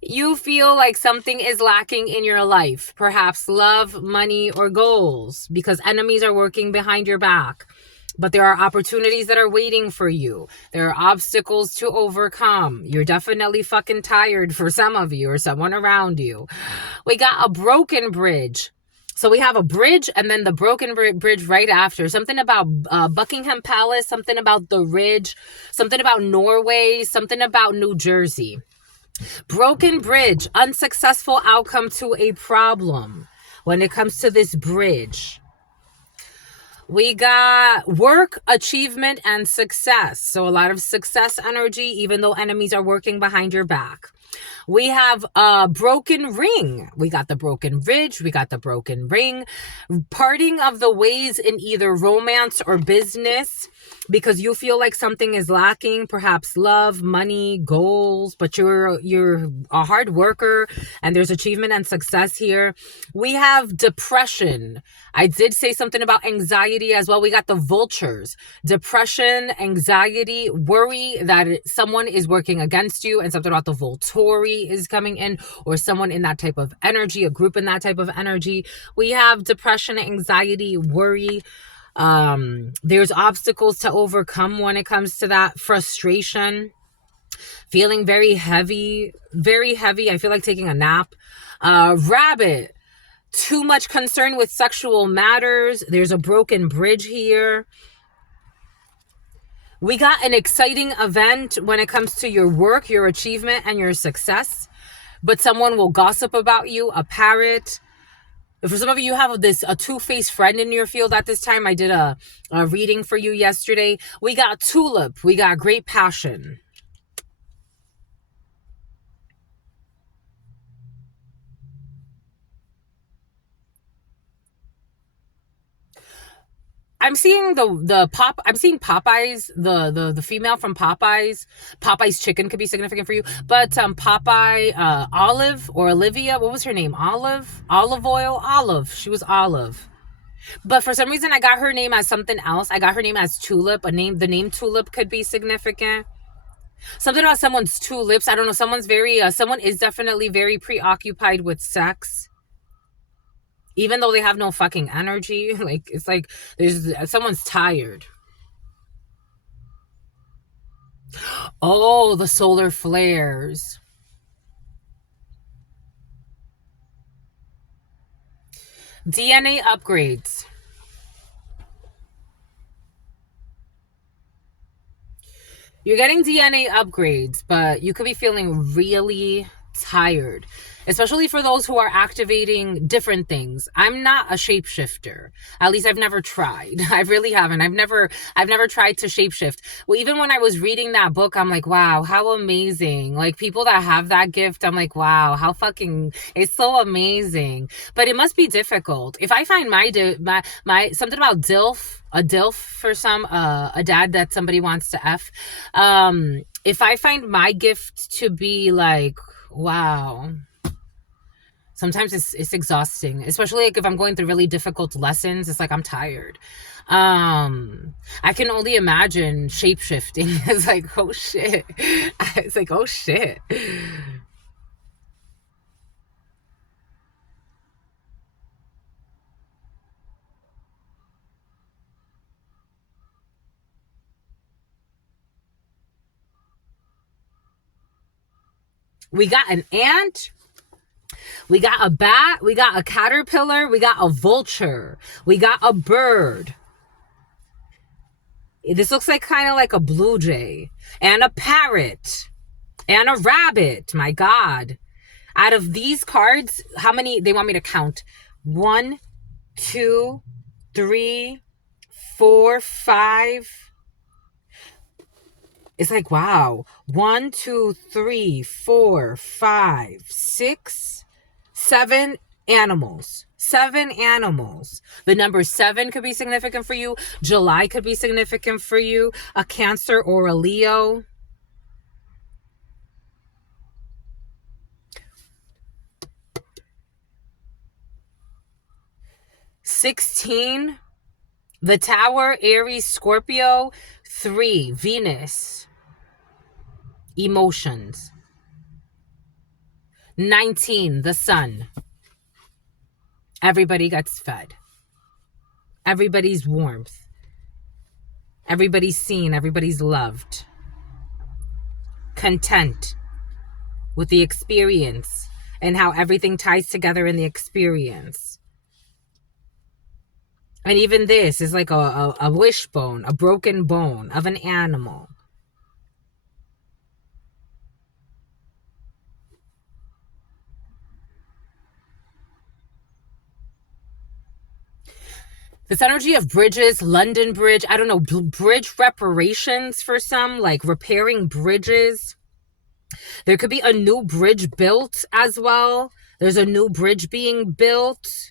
You feel like something is lacking in your life, perhaps love, money, or goals, because enemies are working behind your back. But there are opportunities that are waiting for you. There are obstacles to overcome. You're definitely fucking tired for some of you or someone around you. We got a broken bridge. So we have a bridge and then the broken bridge right after. Something about Buckingham Palace, something about the Ridge, something about Norway, something about New Jersey. Broken bridge, unsuccessful outcome to a problem when it comes to this bridge. We got work, achievement, and success. So a lot of success energy, even though enemies are working behind your back. We have a broken ring. We got the broken bridge. We got the broken ring. Parting of the ways in either romance or business because you feel like something is lacking, perhaps love, money, goals, but you're a hard worker and there's achievement and success here. We have depression. I did say something about anxiety as well. We got the vultures. Depression, anxiety, worry that someone is working against you, and something about the Volturi is coming in, or someone in that type of energy, a group in that type of energy. We have depression, anxiety, worry. There's obstacles to overcome when it comes to that. Frustration, feeling very heavy. I feel like taking a nap. Rabbit, too much concern with sexual matters. There's a broken bridge here. We got an exciting event when it comes to your work, your achievement, and your success, but someone will gossip about you. A parrot. For some of you, you have a two-faced friend in your field at this time. I did a reading for you yesterday. We got tulip. We got great passion. I'm seeing I'm seeing Popeyes, the female from Popeyes. Popeyes chicken could be significant for you. But Popeye, Olive or Olivia, what was her name? Olive oil, Olive. She was Olive. But for some reason I got her name as something else. I got her name as Tulip. The name Tulip could be significant. Something about someone's two lips. I don't know. Someone is definitely very preoccupied with sex. Even though they have no fucking energy, like it's like someone's tired. Oh, the solar flares. DNA upgrades. You're getting DNA upgrades, but you could be feeling really tired, especially for those who are activating different things. I'm not a shapeshifter. At least I've never tried. I really haven't. I've never tried to shapeshift. Well, even when I was reading that book, I'm like, wow, how amazing. Like people that have that gift, I'm like, wow, how fucking, it's so amazing. But it must be difficult. If I find my something about DILF, a DILF for some, a dad that somebody wants to F. If I find my gift to be like, wow, sometimes it's exhausting, especially like if I'm going through really difficult lessons. It's like I'm tired. I can only imagine shape-shifting. It's like, oh shit. It's like, oh shit. We got an ant. We got a bat. We got a caterpillar. We got a vulture. We got a bird. This looks like kind of like a blue jay. And a parrot. And a rabbit. My God. Out of these cards, how many they want me to count? 1, 2, 3, 4, 5. It's like, wow, 1, 2, 3, 4, 5, 6, 7 animals. 7 animals. The number 7 could be significant for you. July could be significant for you. A Cancer or a Leo. 16, the Tower, Aries, Scorpio. 3, Venus, emotions. 19, the Sun. Everybody gets fed. Everybody's warmth. Everybody's seen. Everybody's loved. Content with the experience and how everything ties together in the experience. And even this is like a wishbone, a broken bone of an animal. This energy of bridges, London Bridge, I don't know, bridge reparations for some, like repairing bridges. There could be a new bridge built as well. There's a new bridge being built.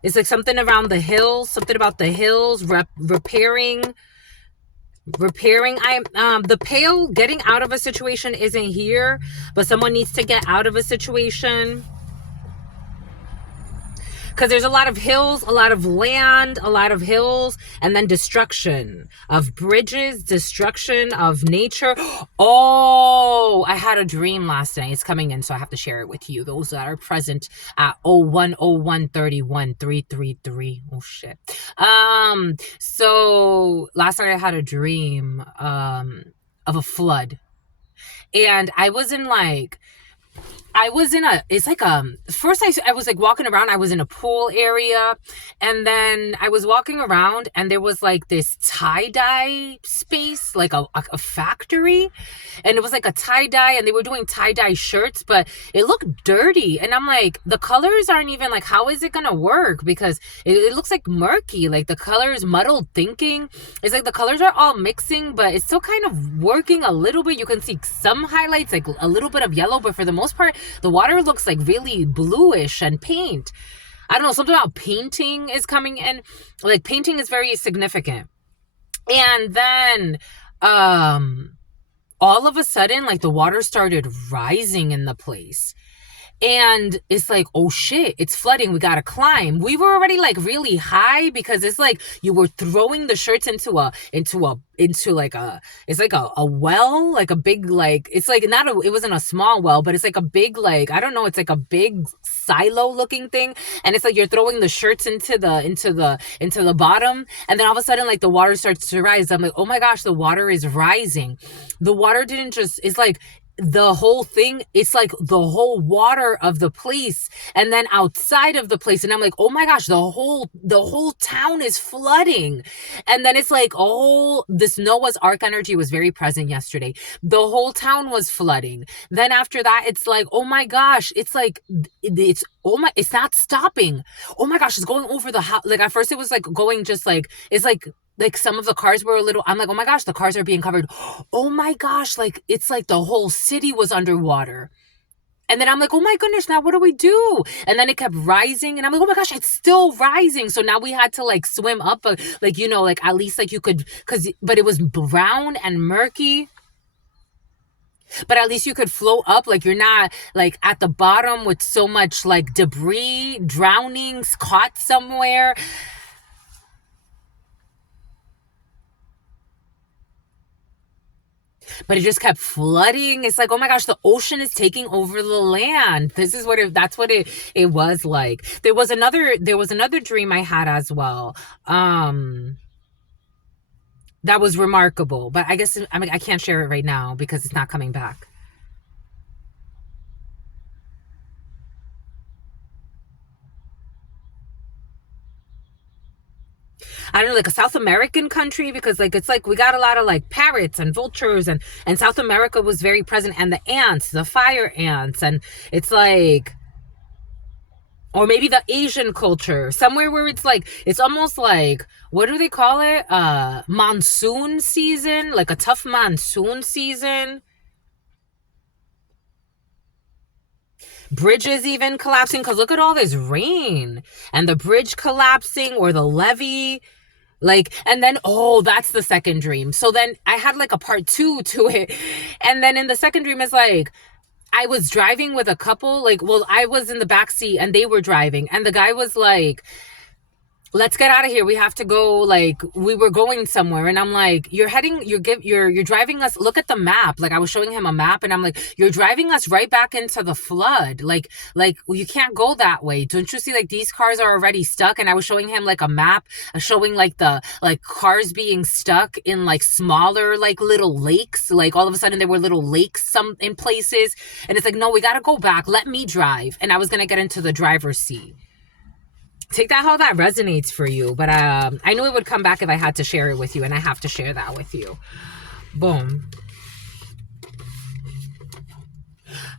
It's like something around the hills, something about the hills, repairing. The pail, getting out of a situation isn't here, but someone needs to get out of a situation. Because there's a lot of hills, a lot of land, a lot of hills, and then destruction of bridges, destruction of nature. Oh, I had a dream last night. It's coming in, so I have to share it with you. Those that are present at 0101313333. Oh shit. So last night I had a dream of a flood. And I was in first I was like walking around, I was in a pool area, and then I was walking around and there was like this tie-dye space, like a factory, and it was like a tie-dye, and they were doing tie-dye shirts, but it looked dirty, and I'm like, the colors aren't even like, how is it gonna work? Because it looks like murky, like the colors, muddled thinking. It's like the colors are all mixing, but it's still kind of working a little bit. You can see some highlights, like a little bit of yellow, but for the most part the water looks like really bluish, and paint, I don't know, something about painting is coming in. Like painting is very significant. And then all of a sudden, like the water started rising in the place. And it's like, oh shit, it's flooding. We gotta climb. We were already like really high, because it's like you were throwing the shirts into like a, it's like a well, like a big, like, it's like it wasn't a small well, but it's like a big, like, I don't know, it's like a big silo looking thing. And it's like you're throwing the shirts into the bottom. And then all of a sudden, like the water starts to rise. I'm like, oh my gosh, the water is rising. The water didn't just, it's like, the whole thing, it's like the whole water of the place, and then outside of the place, and I'm like, oh my gosh, the whole town is flooding. And then it's like, oh, this Noah's Ark energy was very present yesterday. The whole town was flooding. Then after that, it's like, oh my gosh, it's like, it's not stopping. Oh my gosh, it's going over the house. Like at first it was like going just like, it's like some of the cars were a little, I'm like, oh my gosh, the cars are being covered. Oh my gosh, like it's like the whole city was underwater. And then I'm like, oh my goodness, now what do we do? And then it kept rising, and I'm like, oh my gosh, it's still rising. So now we had to like swim up, like, you know, like at least like you could, but it was brown and murky. But at least you could float up, like you're not like at the bottom with so much like debris, drownings, caught somewhere. But it just kept flooding. It's like, oh my gosh, the ocean is taking over the land. That's what it was like. There was another dream I had as well. That was remarkable, but I guess, I mean, I can't share it right now because it's not coming back. I don't know, like a South American country, because like it's like we got a lot of like parrots and vultures, and South America was very present, and the ants, the fire ants, and it's like Or maybe the Asian culture, somewhere where it's like, it's almost like, what do they call it? Monsoon season, like a tough monsoon season. Bridges even collapsing, because look at all this rain and the bridge collapsing or the levee. Like, and then, oh, that's the second dream. So then I had like a part two to it. And then in the second dream, it's like, I was driving with a couple, like, well, I was in the back seat and they were driving. And the guy was like, let's get out of here. We have to go. Like, we were going somewhere. And I'm like, you're driving us. Look at the map. Like, I was showing him a map and I'm like, you're driving us right back into the flood. Like, well, you can't go that way. Don't you see, like, these cars are already stuck? And I was showing him like a map showing like the, like, cars being stuck in like smaller, like little lakes. Like, all of a sudden there were little lakes in places. And it's like, no, we got to go back. Let me drive. And I was going to get into the driver's seat. Take that how that resonates for you. But I knew it would come back if I had to share it with you, and I have to share that with you. Boom.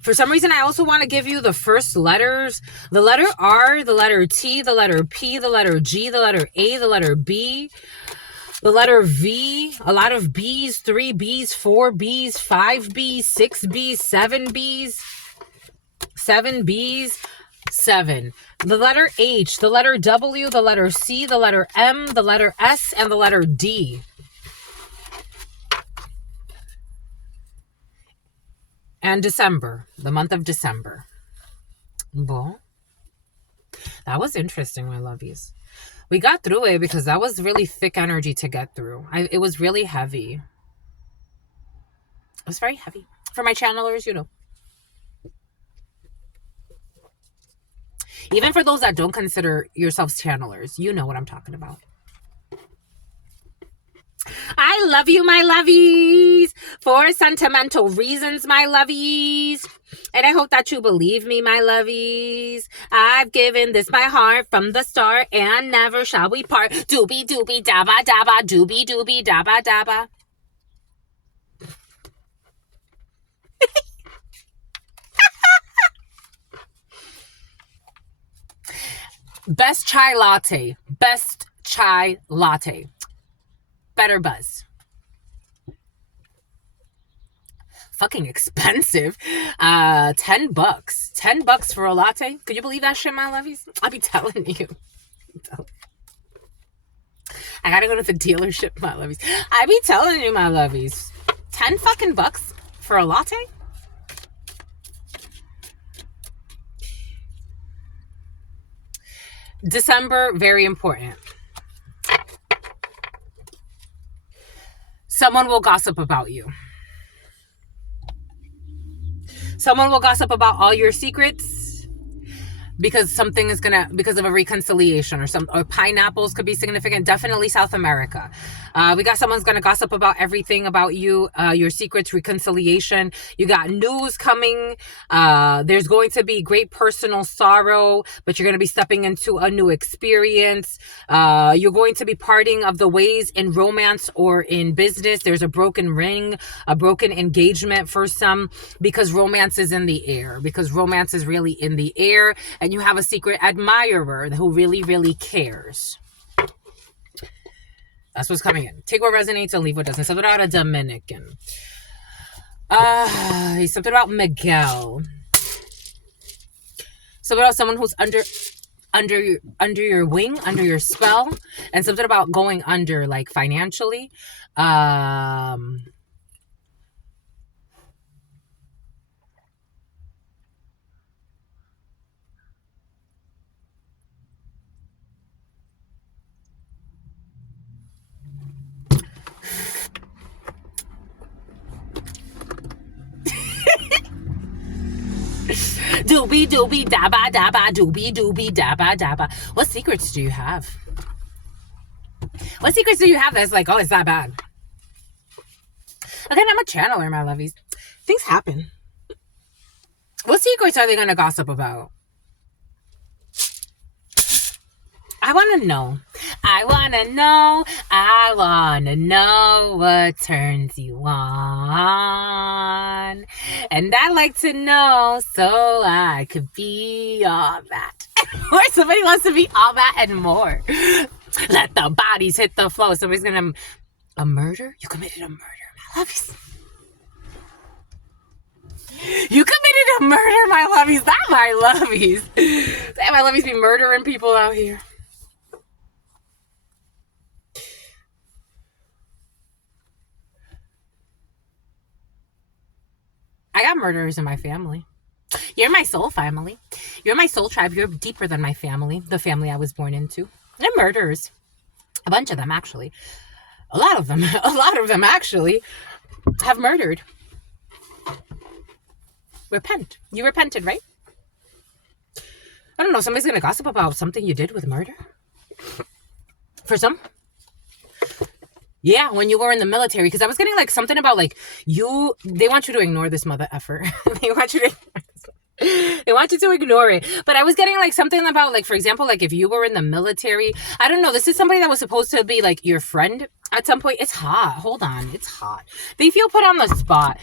For some reason, I also want to give you the first letters. The letter R, the letter T, the letter P, the letter G, the letter A, the letter B, the letter V, a lot of B's, 3 B's, 4 B's, 5 B's, 6 B's, 7 B's, 7 B's, 7. The letter H, the letter W, the letter C, the letter M, the letter S, and the letter D. And December, the month of December. Bon. That was interesting, my lovies. We got through it because that was really thick energy to get through. It was really heavy. It was very heavy. For my channelers, you know. Even for those that don't consider yourselves channelers, you know what I'm talking about. I love you, my lovies, for sentimental reasons, my lovies. And I hope that you believe me, my lovies. I've given this my heart from the start, and never shall we part. Doobie doobie dabba dabba, doobie doobie dabba dabba. Best chai latte. Best chai latte. Better buzz. Fucking expensive. $10. $10 for a latte. Could you believe that shit, my lovies? I'll be telling you. I gotta go to the dealership, my lovies. I be telling you, my lovies. 10 fucking bucks for a latte? December, very important. Someone will gossip about you. Someone will gossip about all your secrets because something is because of a reconciliation, or pineapples could be significant. Definitely South America. We got someone's gonna gossip about everything about you, your secrets, reconciliation. You got news coming. There's going to be great personal sorrow, but you're gonna be stepping into a new experience. You're going to be parting of the ways in romance or in business. There's a broken ring, a broken engagement for some, because romance is in the air. Because romance is really in the air, and you have a secret admirer who really, really cares. That's what's coming in. Take what resonates and leave what doesn't. Something about a Dominican. Something about Miguel. Something about someone who's under your wing, under your spell, and something about going under, like, financially. Doobie doobie dabba dabba, doobie doobie dabba dabba. What secrets do you have? What secrets do you have that's like, oh, it's that bad? Again, I'm a channeler, my lovies. Things happen. What secrets are they going to gossip about? I want to know. I want to know. I want to know what turns you on. And I like to know so I could be all that. Or somebody wants to be all that and more. Let the bodies hit the floor. Somebody's gonna... A murder? You committed a murder, my lovies. You committed a murder, my lovies. That my lovies. That my lovies be murdering people out here. I got murderers in my family. You're my soul family. You're my soul tribe. You're deeper than my family, the family I was born into. They're murderers. A bunch of them, actually. A lot of them actually have murdered. Repent. You repented, right? I don't know. Somebody's going to gossip about something you did with murder. For some. Yeah, when you were in the military. Because I was getting like something about like you... They want you to ignore this mother effer. They want you to ignore it. But I was getting like something about like, for example, like if you were in the military, I don't know. This is somebody that was supposed to be like your friend at some point. It's hot. Hold on. It's hot. They feel put on the spot.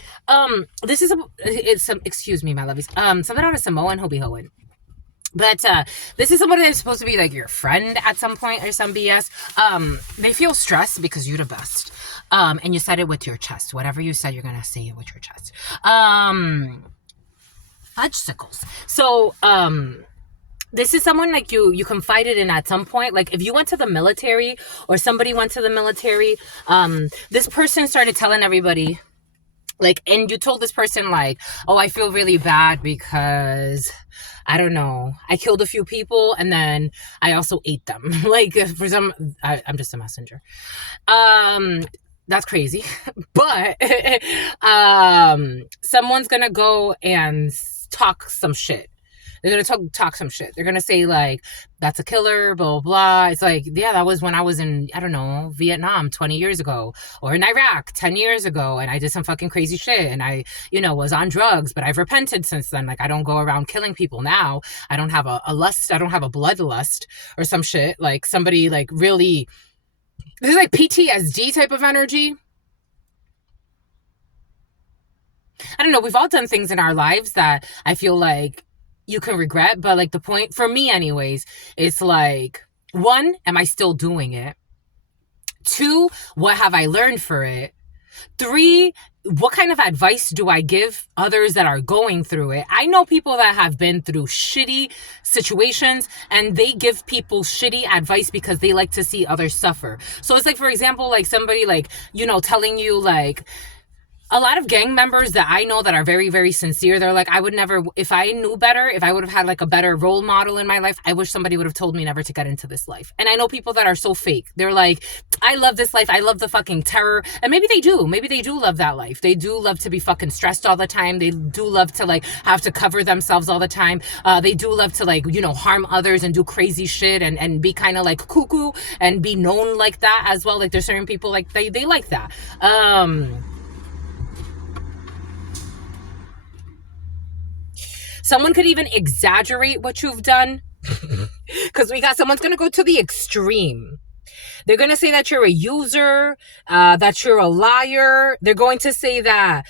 Excuse me, my lovies. Something on a Samoan Hobie Hoen. But this is somebody that's supposed to be like your friend at some point or some BS. They feel stressed because you're the best. And you said it with your chest. Whatever you said, you're going to say it with your chest. Fudgesicles. So, this is someone like you confided in at some point. Like if you went to the military or somebody went to the military, this person started telling everybody like, and you told this person like, oh, I feel really bad because I don't know, I killed a few people and then I also ate them. Like for some, I'm just a messenger. That's crazy. But, someone's gonna go and talk some shit. They're going to talk some shit. They're going to say like, that's a killer, blah, blah, blah. It's like, yeah, that was when I was in, I don't know, Vietnam 20 years ago or in Iraq 10 years ago. And I did some fucking crazy shit. And I, was on drugs, but I've repented since then. Like I don't go around killing people now. I don't have a lust. I don't have a bloodlust or some shit. Like somebody like really, this is like PTSD type of energy. I don't know. We've all done things in our lives that I feel like you can regret, but like the point for me anyways, it's like, 1, am I still doing it? 2, what have I learned for it? 3, what kind of advice do I give others that are going through it? I know people that have been through shitty situations and they give people shitty advice because they like to see others suffer. So it's like, for example, like somebody like, telling you like, a lot of gang members that I know that are very, very sincere, they're like, I would never, if I knew better, if I would have had like a better role model in my life, I wish somebody would have told me never to get into this life. And I know people that are so fake. They're like, I love this life. I love the fucking terror. And maybe they do. Maybe they do love that life. They do love to be fucking stressed all the time. They do love to like have to cover themselves all the time. They do love to like, harm others and do crazy shit and be kind of like cuckoo and be known like that as well. Like there's certain people like they like that. Someone could even exaggerate what you've done because we got someone's going to go to the extreme. They're going to say that you're a user, that you're a liar. They're going to say that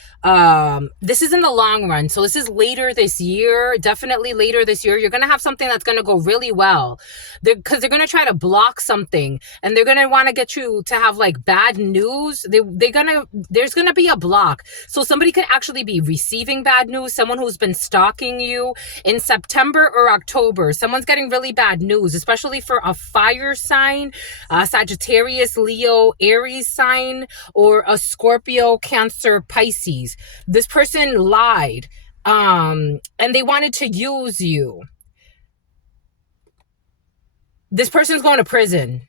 this is in the long run. So this is later this year, definitely later this year. You're going to have something that's going to go really well because they're going to try to block something and they're going to want to get you to have like bad news. There's going to be a block. So somebody could actually be receiving bad news. Someone who's been stalking you in September or October. Someone's getting really bad news, especially for a fire sign, Sagittarius, Leo, Aries sign, or a Scorpio, Cancer, Pisces. This person lied, and they wanted to use you. This person's going to prison.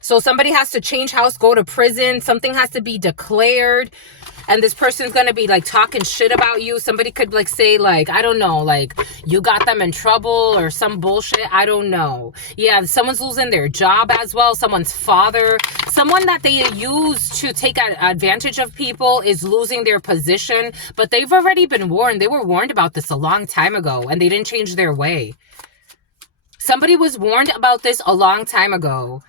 So somebody has to change house, go to prison. Something has to be declared. And this person's going to be like talking shit about you. Somebody could like say like, I don't know, like you got them in trouble or some bullshit. I don't know. Yeah, someone's losing their job as well. Someone's father, someone that they use to take advantage of people is losing their position. But they've already been warned. They were warned about this a long time ago and they didn't change their way. Somebody was warned about this a long time ago.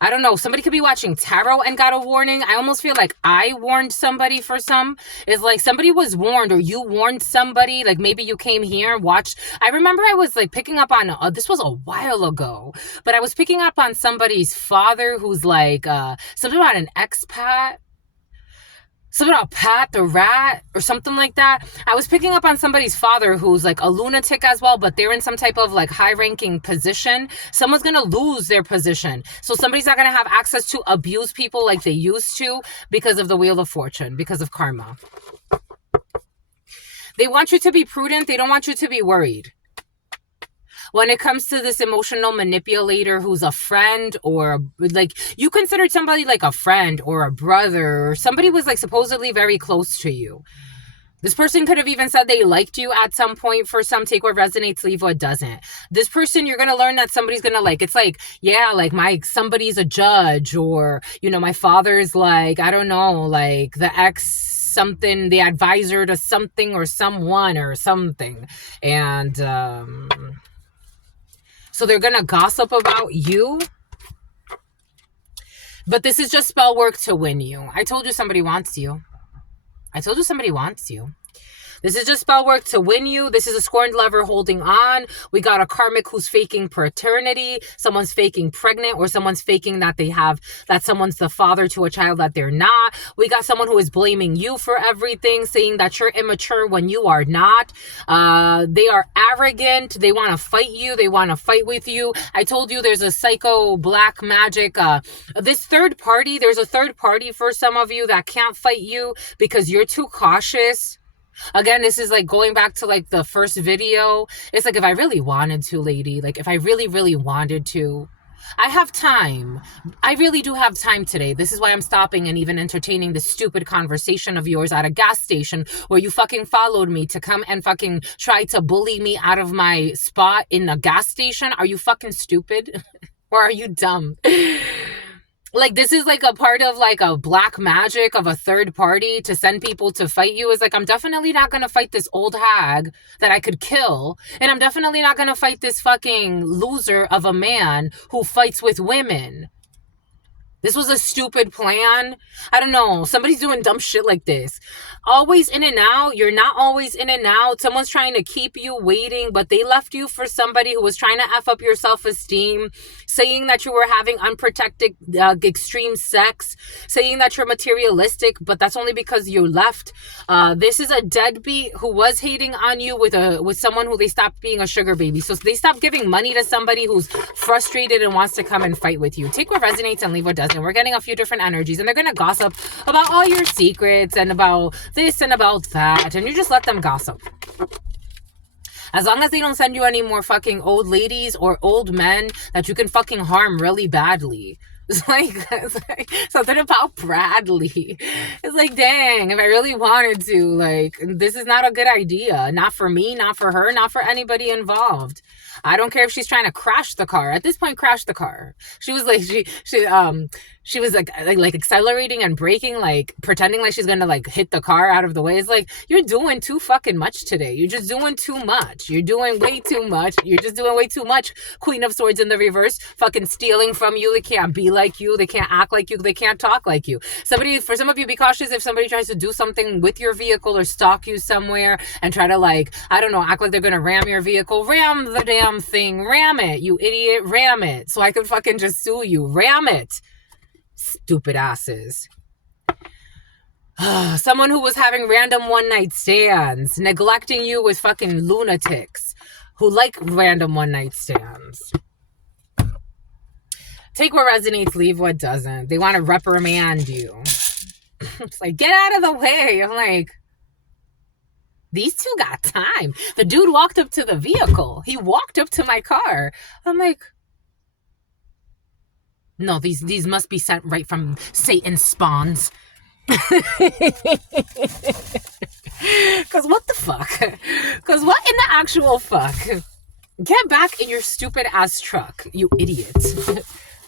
I don't know. Somebody could be watching tarot and got a warning. I almost feel like I warned somebody for some. It's like somebody was warned or you warned somebody. Like maybe you came here, watched. I remember I was like picking up on, this was a while ago, but I was picking up on somebody's father who's like, something about an expat. Something about Pat the Rat or something like that. I was picking up on somebody's father who's like a lunatic as well, but they're in some type of like high-ranking position. Someone's going to lose their position. So somebody's not going to have access to abuse people like they used to because of the Wheel of Fortune, because of karma. They want you to be prudent. They don't want you to be worried. When it comes to this emotional manipulator who's a friend or like you considered somebody like a friend or a brother or somebody was like supposedly very close to you. This person could have even said they liked you at some point. For some, take what resonates, leave what doesn't. This person, you're going to learn that somebody's going to like, it's like, yeah, like somebody's a judge or, you know, my father's like, I don't know, like the ex something, the advisor to something or someone or something. And, so they're going to gossip about you. But this is just spell work to win you. I told you somebody wants you. I told you somebody wants you. This is just spell work to win you. This is a scorned lover holding on. We got a karmic who's faking paternity. Someone's faking pregnant or someone's faking that that someone's the father to a child that they're not. We got someone who is blaming you for everything, saying that you're immature when you are not. They are arrogant. They want to fight you. They want to fight with you. I told you there's a psycho black magic. There's a third party for some of you that can't fight you because you're too cautious. Again, this is like going back to like the first video. It's like if I really wanted to, lady, like if I really, really wanted to, I have time. I really do have time today. This is why I'm stopping and even entertaining this stupid conversation of yours at a gas station where you fucking followed me to come and fucking try to bully me out of my spot in a gas station. Are you fucking stupid? Or are you dumb? Like, this is like a part of like a black magic of a third party to send people to fight you. Is like, I'm definitely not going to fight this old hag that I could kill. And I'm definitely not going to fight this fucking loser of a man who fights with women. This was a stupid plan. I don't know. Somebody's doing dumb shit like this. Always in and out. You're not always in and out. Someone's trying to keep you waiting, but they left you for somebody who was trying to F up your self-esteem, saying that you were having unprotected, extreme sex, saying that you're materialistic, but that's only because you left. This is a deadbeat who was hating on you with someone who they stopped being a sugar baby. So they stopped giving money to somebody who's frustrated and wants to come and fight with you. Take what resonates and leave what doesn't. We're getting a few different energies and they're going to gossip about all your secrets and about this and about that. And you just let them gossip. As long as they don't send you any more fucking old ladies or old men that you can fucking harm really badly. It's like something about Bradley. It's like, dang, if I really wanted to, like, this is not a good idea. Not for me, not for her, not for anybody involved. I don't care if she's trying to crash the car. At this point, crash the car. She was like, she was like accelerating and braking, like pretending like she's gonna like hit the car out of the way. It's like, you're doing too fucking much today. You're just doing too much. You're doing way too much. You're just doing way too much. Queen of Swords in the reverse, fucking stealing from you. They can't be like you. They can't act like you. They can't talk like you. For some of you, be cautious if somebody tries to do something with your vehicle or stalk you somewhere and try to, like, I don't know, act like they're gonna ram your vehicle. Ram the damn thing. Ram it, you idiot. Ram it. So I could fucking just sue you. Ram it. Stupid asses. Someone who was having random one-night stands, neglecting you with fucking lunatics who like random one-night stands. Take what resonates, leave what doesn't. They want to reprimand you. It's like, get out of the way. I'm like, these two got time. The dude walked up to the vehicle. He walked up to my car. I'm like, no, these must be sent right from Satan's spawns. Because what the fuck? Because what in the actual fuck? Get back in your stupid ass truck, you idiot.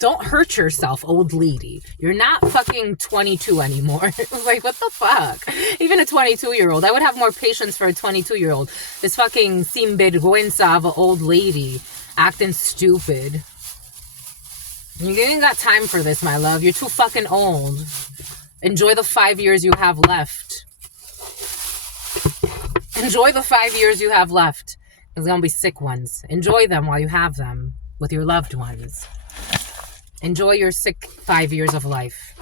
Don't hurt yourself, old lady. You're not fucking 22 anymore. Like, what the fuck? Even a 22-year-old. I would have more patience for a 22-year-old. This fucking sinvergüenza of an old lady acting stupid. You ain't got time for this, my love. You're too fucking old. Enjoy the 5 years you have left. Enjoy the 5 years you have left. There's gonna be sick ones. Enjoy them while you have them with your loved ones. Enjoy your sick 5 years of life.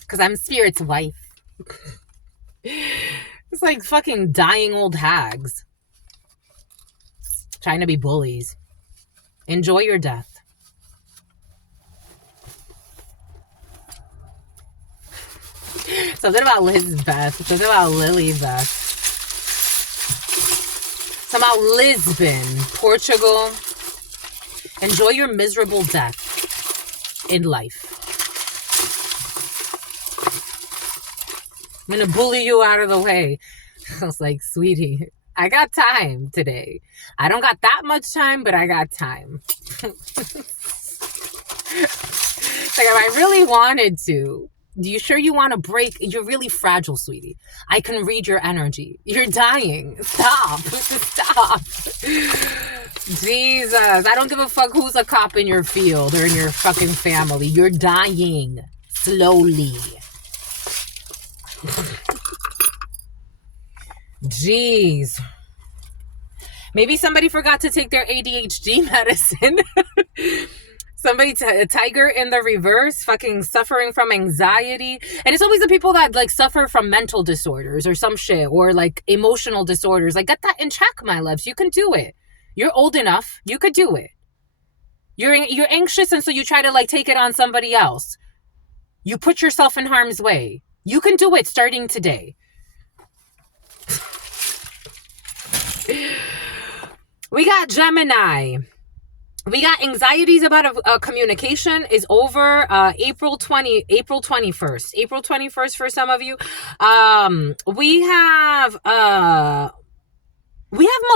Because I'm Spirit's wife. It's like fucking dying old hags. Trying to be bullies. Enjoy your death. Something about Lisbeth. Something about Lily Beth. Something about Lisbon, Portugal. Enjoy your miserable death in life. I'm gonna bully you out of the way. I was like, sweetie, I got time today. I don't got that much time, but I got time. Like, if I really wanted to, you sure you want to break? You're really fragile, sweetie. I can read your energy. You're dying. Stop. Stop. Jesus. I don't give a fuck who's a cop in your field or in your fucking family. You're dying. Slowly. Jeez. Maybe somebody forgot to take their ADHD medicine. Somebody, a tiger in the reverse, fucking suffering from anxiety. And it's always the people that like suffer from mental disorders or some shit, or like emotional disorders. Like, get that in check, my loves. You can do it. You're old enough. You could do it. You're anxious, and so you try to like take it on somebody else. You put yourself in harm's way. You can do it starting today. We got Gemini. We got anxieties about a communication is over. April 21st. April 21st for some of you. We have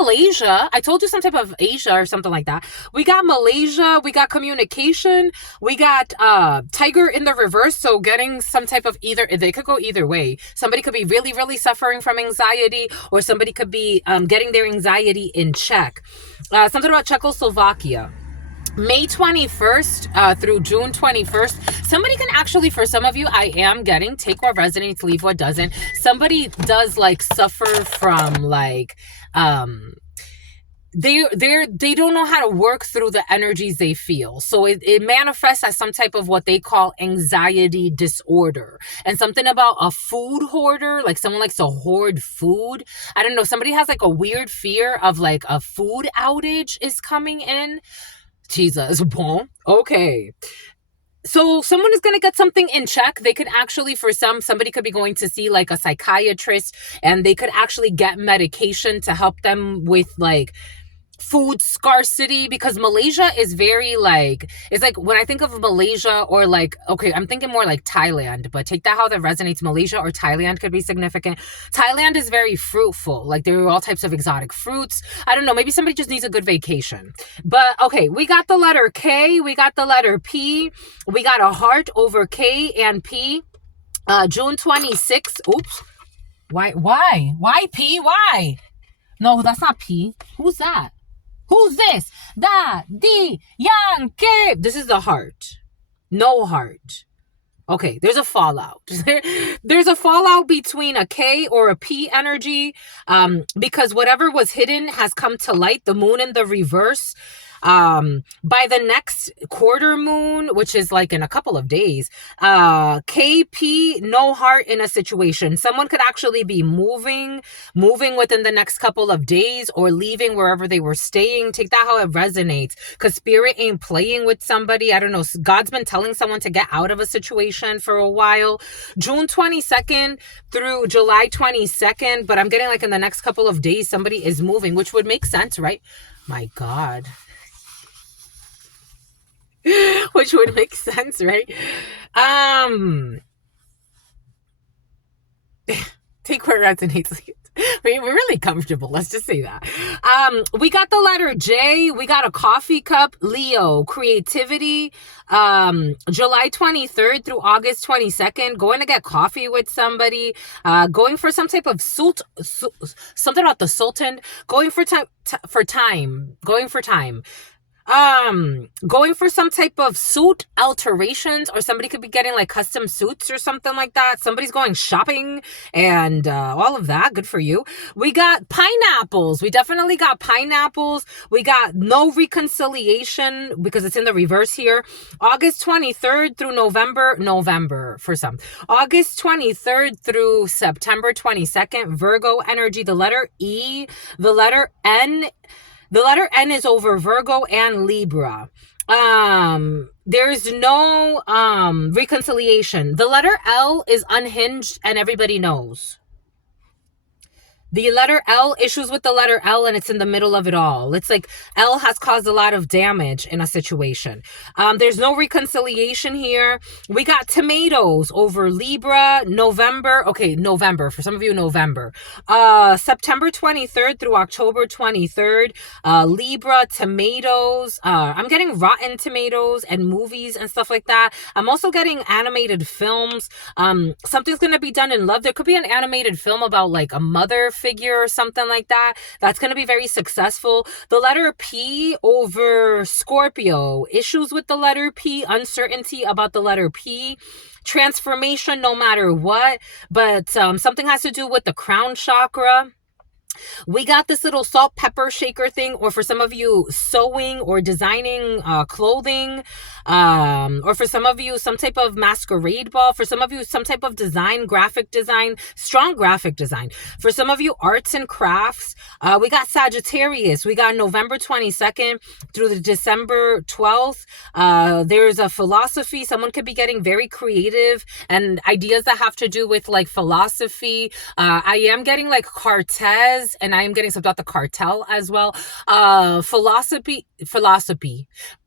Malaysia. I told you some type of Asia or something like that. We got Malaysia. We got communication. We got tiger in the reverse. So getting some type of either, they could go either way. Somebody could be really, really suffering from anxiety, or somebody could be getting their anxiety in check. Something about Czechoslovakia. May 21st through June 21st, somebody can actually, for some of you, I am getting, take what resonates, leave what doesn't. Somebody does like suffer from like, they don't know how to work through the energies they feel. So it manifests as some type of what they call anxiety disorder. And something about a food hoarder, like someone likes to hoard food. I don't know, somebody has like a weird fear of like a food outage is coming in. Jesus, bon, okay. So someone is going to get something in check. They could actually, for somebody could be going to see like a psychiatrist, and they could actually get medication to help them with like food scarcity, because Malaysia is very like, it's like when I think of Malaysia, or like, okay, I'm thinking more like Thailand, but take that how that resonates. Malaysia or Thailand could be significant. Thailand is very fruitful. Like there are all types of exotic fruits. I don't know, maybe somebody just needs a good vacation. But okay, we got the letter K, we got the letter P, we got a heart over K and P. June 26th. Oops. Why P? Why? No, that's not P. Who's that? Who's this? Daddy Yankee. This is the heart. No heart. Okay, there's a fallout. There's a fallout between a K or a P energy, because whatever was hidden has come to light. The moon in the reverse. By the next quarter moon, which is like in a couple of days, KP, no heart in a situation. Someone could actually be moving within the next couple of days, or leaving wherever they were staying. Take that how it resonates, because spirit ain't playing with somebody. I don't know. God's been telling someone to get out of a situation for a while. June 22nd through July 22nd, but I'm getting like in the next couple of days, somebody is moving, which would make sense, right? My God. Which would make sense, right? Take where it resonates. We're really comfortable. Let's just say that. We got the letter J. We got a coffee cup. Leo, creativity. July 23rd through August 22nd. Going to get coffee with somebody. Going for some type of something about the Sultan. Going for time. Going for time. Going for some type of suit alterations, or somebody could be getting like custom suits or something like that. Somebody's going shopping and all of that. Good for you. We got pineapples. We definitely got pineapples. We got no reconciliation because it's in the reverse here. August 23rd through November for some. August 23rd through September 22nd, Virgo energy. The letter E, the letter N. The letter N is over Virgo and Libra. There's no reconciliation. The letter L is unhinged and everybody knows. The letter L, issues with the letter L, and it's in the middle of it all. It's like L has caused a lot of damage in a situation. There's no reconciliation here. We got tomatoes over Libra, November. Okay, November. For some of you, November. September 23rd through October 23rd. Libra, tomatoes. I'm getting rotten tomatoes and movies and stuff like that. I'm also getting animated films. Something's going to be done in love. There could be an animated film about like a mother figure or something like that. That's going to be very successful. The letter P over Scorpio. Issues with the letter P. Uncertainty about the letter P. Transformation no matter what. But something has to do with the crown chakra. We got this little salt pepper shaker thing, or for some of you, sewing or designing clothing, or for some of you, some type of masquerade ball. For some of you, some type of design, graphic design, strong graphic design. For some of you, arts and crafts. We got Sagittarius. We got November 22nd through the December 12th. There's a philosophy. Someone could be getting very creative and ideas that have to do with like philosophy. I am getting like Cortez, and I am getting something about the cartel as well. Philosophy.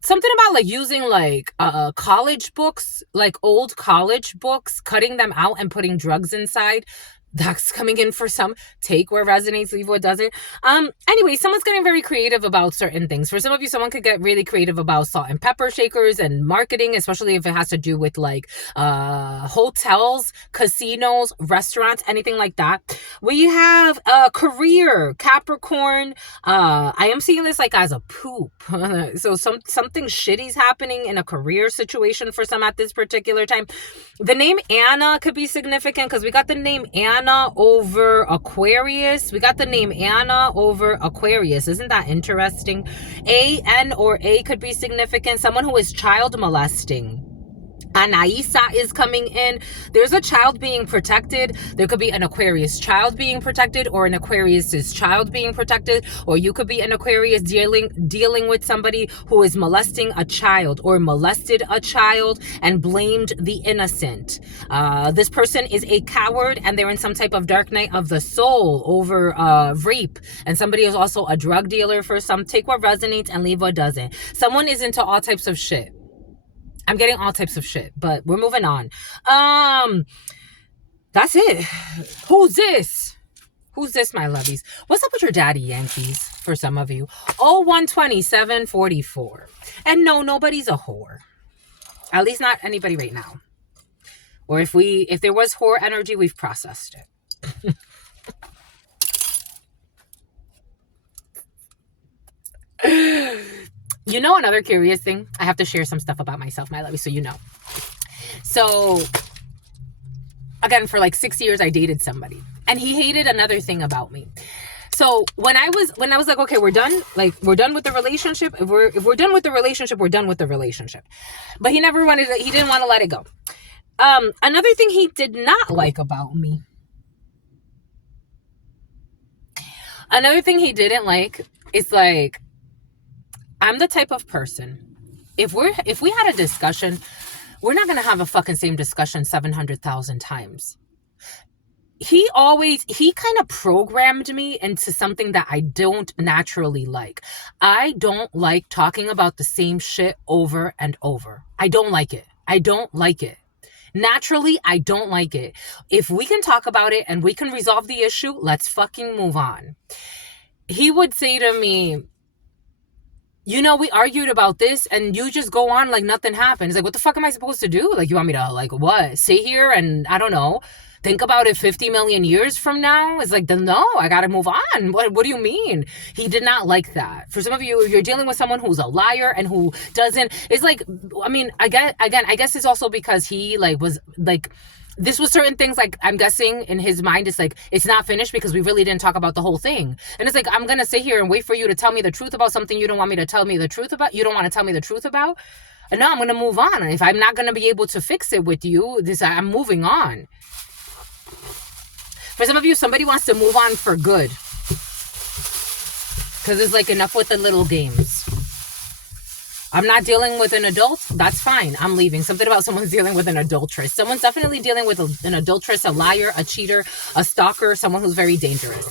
Something about like using like college books, like old college books, cutting them out and putting drugs inside. That's coming in for some. Take where resonates, leave what doesn't. Anyway, someone's getting very creative about certain things. For some of you, someone could get really creative about salt and pepper shakers and marketing, especially if it has to do with like hotels, casinos, restaurants, anything like that. We have a career, Capricorn. I am seeing this like as a poop. So something shitty's happening in a career situation for some at this particular time. The name Anna could be significant because we got the name Anna over Aquarius. We got the name Anna over Aquarius. Isn't that interesting? A-N or A could be significant. Someone who is child molesting. Anaisa is coming in. There's a child being protected. There could be an Aquarius child being protected, or an Aquarius's child being protected, or you could be an Aquarius dealing with somebody who is molesting a child or molested a child and blamed the innocent. This person is a coward and they're in some type of dark night of the soul over rape, and somebody is also a drug dealer for some. Take what resonates and leave what doesn't. Someone is into all types of shit. I'm getting all types of shit, but we're moving on. That's it. Who's this? Who's this, my lovies? What's up with your daddy Yankees for some of you? 012744. And no, nobody's a whore. At least not anybody right now. Or if there was whore energy, we've processed it. You know, another curious thing, I have to share some stuff about myself, my lovey, so you know. So, again, for like 6 years, I dated somebody, and he hated another thing about me. So when I was like, okay, we're done. Like, we're done with the relationship. If we're done with the relationship, we're done with the relationship. But he didn't want to let it go. Another thing he did not like about me. Another thing he didn't like is like, I'm the type of person, if we had a discussion, we're not going to have a fucking same discussion 700,000 times. He kind of programmed me into something that I don't naturally like. I don't like talking about the same shit over and over. I don't like it. Naturally, I don't like it. If we can talk about it and we can resolve the issue, let's fucking move on. He would say to me, you know, we argued about this and you just go on like nothing happened. It's like, what the fuck am I supposed to do? Like, you want me to like what? Sit here and I don't know, Think about it 50 million years from now. It's like, no, I got to move on. What do you mean? He did not like that. For some of you, you're dealing with someone who's a liar and who doesn't. It's like, I mean, I guess it's also because he like was like, this was certain things, like, I'm guessing in his mind, it's like, it's not finished because we really didn't talk about the whole thing. And it's like, I'm going to sit here and wait for you to tell me the truth about something you don't want me to tell me the truth about. You don't want to tell me the truth about. And now I'm going to move on. If I'm not going to be able to fix it with you, I'm moving on. For some of you, somebody wants to move on for good. Because it's like, enough with the little games. I'm not dealing with an adult. That's fine. I'm leaving. Something about someone's dealing with an adulteress. Someone's definitely dealing with an adulteress, a liar, a cheater, a stalker, someone who's very dangerous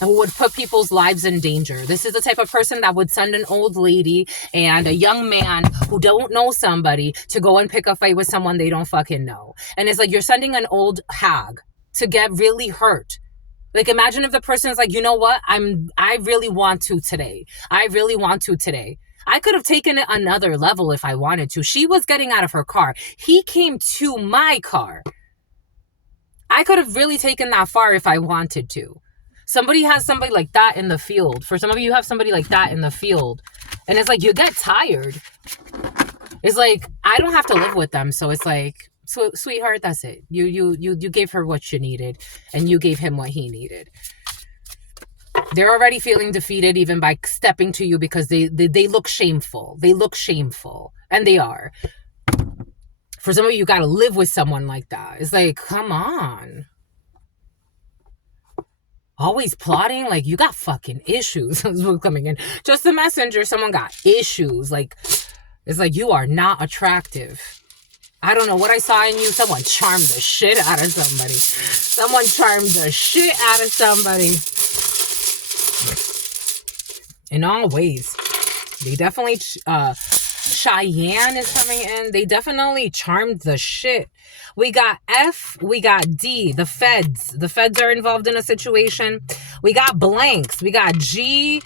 and who would put people's lives in danger. This is the type of person that would send an old lady and a young man who don't know somebody to go and pick a fight with someone they don't fucking know. And it's like, you're sending an old hag to get really hurt. Like, imagine if the person's like, you know what? I really want to today. I really want to today. I could have taken it another level if I wanted to. She was getting out of her car. He came to my car. I could have really taken that far if I wanted to. Somebody has somebody like that in the field. For some of you have somebody like that in the field. And it's like, you get tired. It's like, I don't have to live with them. So it's like, sweetheart, that's it. You gave her what she needed. And you gave him what he needed. They're already feeling defeated even by stepping to you because they look shameful. They look shameful. And they are. For some of you, you got to live with someone like that. It's like, come on. Always plotting? Like, you got fucking issues. Coming in. Just a messenger. Someone got issues. Like, it's like, you are not attractive. I don't know what I saw in you. Someone charmed the shit out of somebody. Someone charmed the shit out of somebody. In all ways. They definitely, Cheyenne is coming in. They definitely charmed the shit. We got F, we got D, the feds. The feds are involved in a situation. We got blanks. We got G,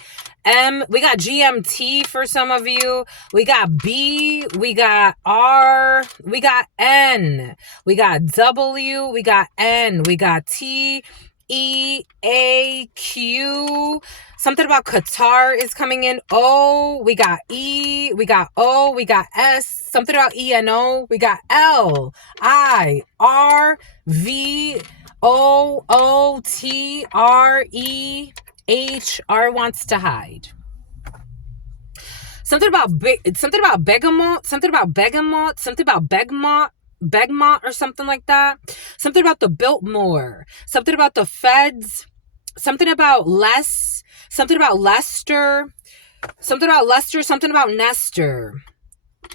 M, we got GMT for some of you. We got B, we got R, we got N, we got W, we got N, we got T, E, A, Q. Something about Qatar is coming in. O, we got E, we got O, we got S. Something about E and O. We got L, I, R, V, O, O, T, R, E, H. R wants to hide. Something about bergamot, something about bergamot, something about Begmont or something like that. Something about the Biltmore. Something about the feds. Something about less. Something about Lester. Something about Lester. Something about Nestor.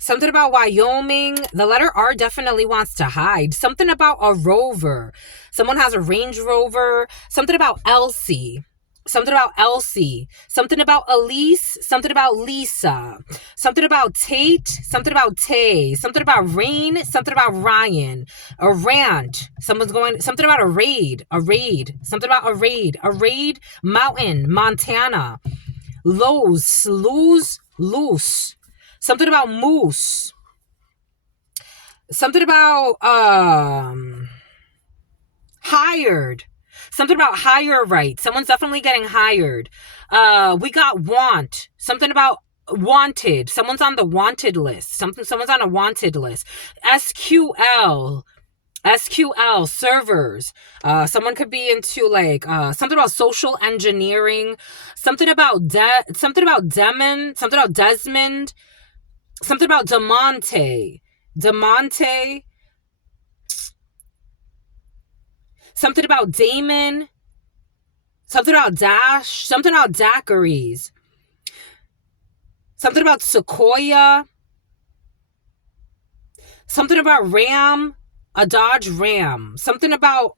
Something about Wyoming. The letter R definitely wants to hide. Something about a rover. Someone has a Range Rover. Something about Elsie. Something about Elsie. Something about Elise. Something about Lisa. Something about Tate. Something about Tay. Something about Rain. Something about Ryan. A rant. Someone's going. Something about a raid. A raid. Something about a raid. A raid. Mountain. Montana. Lowe's. Loose. Something about moose. Something about hired. Something about hire right. Someone's definitely getting hired. We got want. Something about wanted. Someone's on the wanted list. Someone's on a wanted list. SQL servers. Someone could be into like something about social engineering. Something about Desmond. Something about Desmond. Something about Demonte. Something about Damon. Something about Dash. Something about daiquiris. Something about Sequoia. Something about Ram. A Dodge Ram. Something about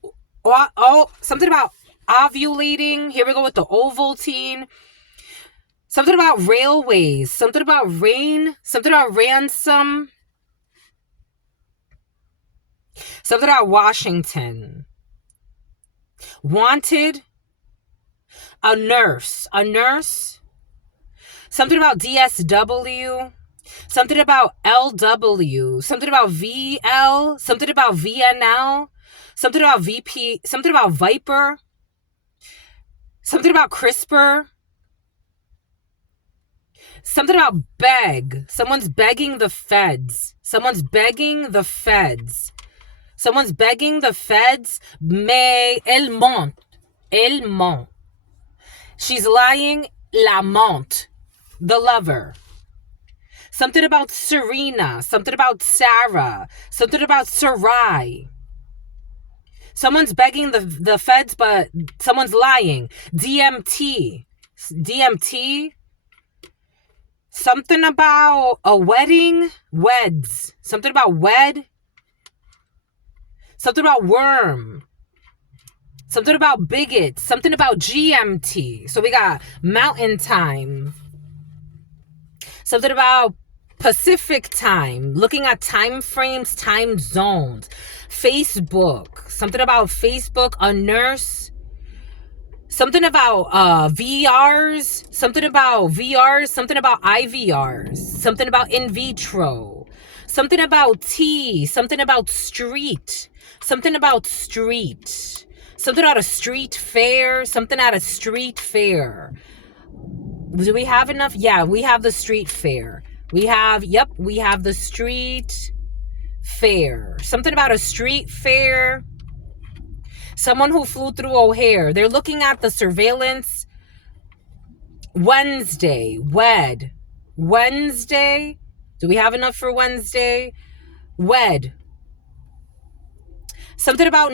something about ovulating. Here we go with the Ovaltine. Something about railways. Something about rain. Something about ransom. Something about Washington. Wanted. A nurse. Something about DSW. Something about LW, something about VL, something about VNL, something about VP, something about Viper, something about CRISPR, something about beg. Someone's begging the feds. Someone's begging the feds. Someone's begging the feds. Mais elle ment. Elle ment. She's lying. La ment. The lover. Something about Serena. Something about Sarah. Something about Sarai. Someone's begging the feds, but someone's lying. DMT. DMT. Something about a wedding. Weds. Something about wed. Something about worm. Something about bigot. Something about GMT. So we got mountain time. Something about Pacific time. Looking at time frames, time zones. Facebook. Something about Facebook. A nurse. Something about VRs. Something about VRs. Something about IVRs. Something about in vitro. Something about tea. Something about street. Something about street. Something at a street fair. Something at a street fair. Do we have enough? Yeah, we have the street fair. We have the street fair. Something about a street fair. Someone who flew through O'Hare. They're looking at the surveillance. Wednesday. Wednesday. Do we have enough for Wednesday? Wed. Something about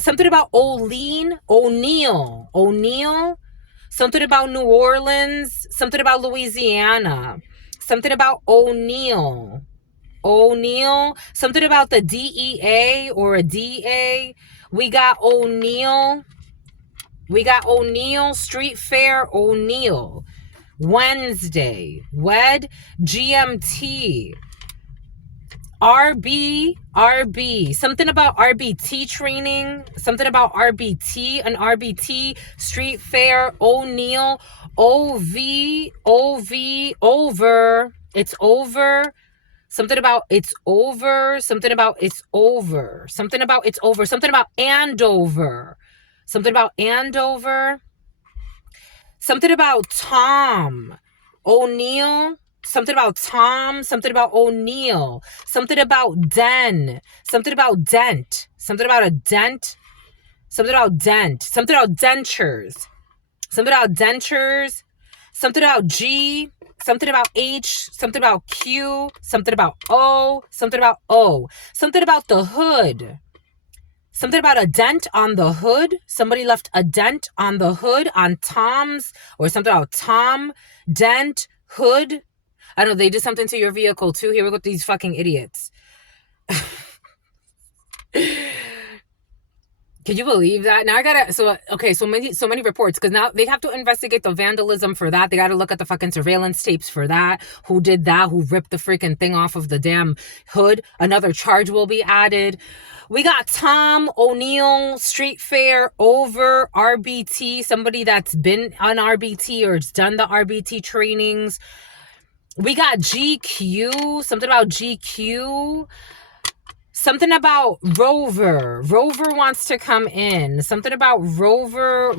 something about O'Neill. Something about New Orleans. Something about Louisiana. Something about O'Neill. Something about the DEA or a DA. We got O'Neill. Street fair, O'Neill. Wednesday. Wed. GMT. RB, something about RBT training, something about RBT, an RBT, street fair, O'Neill, over, it's over, something about it's over, something about it's over, something about it's over, something about Andover, something about Andover, something about Tom, O'Neill, something about Tom, something about O'Neill, something about Den, something about dent, something about a dent, something about dent, something about dentures, something about dentures, something about G, something about H, something about Q, something about O, something about O, something about the hood, something about a dent on the hood. Somebody left a dent on the hood on Tom's, or something about Tom, dent, hood. I know they did something to your vehicle too. Here we go with these fucking idiots. Can you believe that? Now I gotta, so many reports, because now they have to investigate the vandalism for that. They gotta look at the fucking surveillance tapes for that. Who did that? Who ripped the freaking thing off of the damn hood? Another charge will be added. We got Tom O'Neill, street fair, over, RBT, somebody that's been on RBT or done the RBT trainings. We got GQ, something about GQ. Something about Rover. Rover wants to come in. Something about Rover.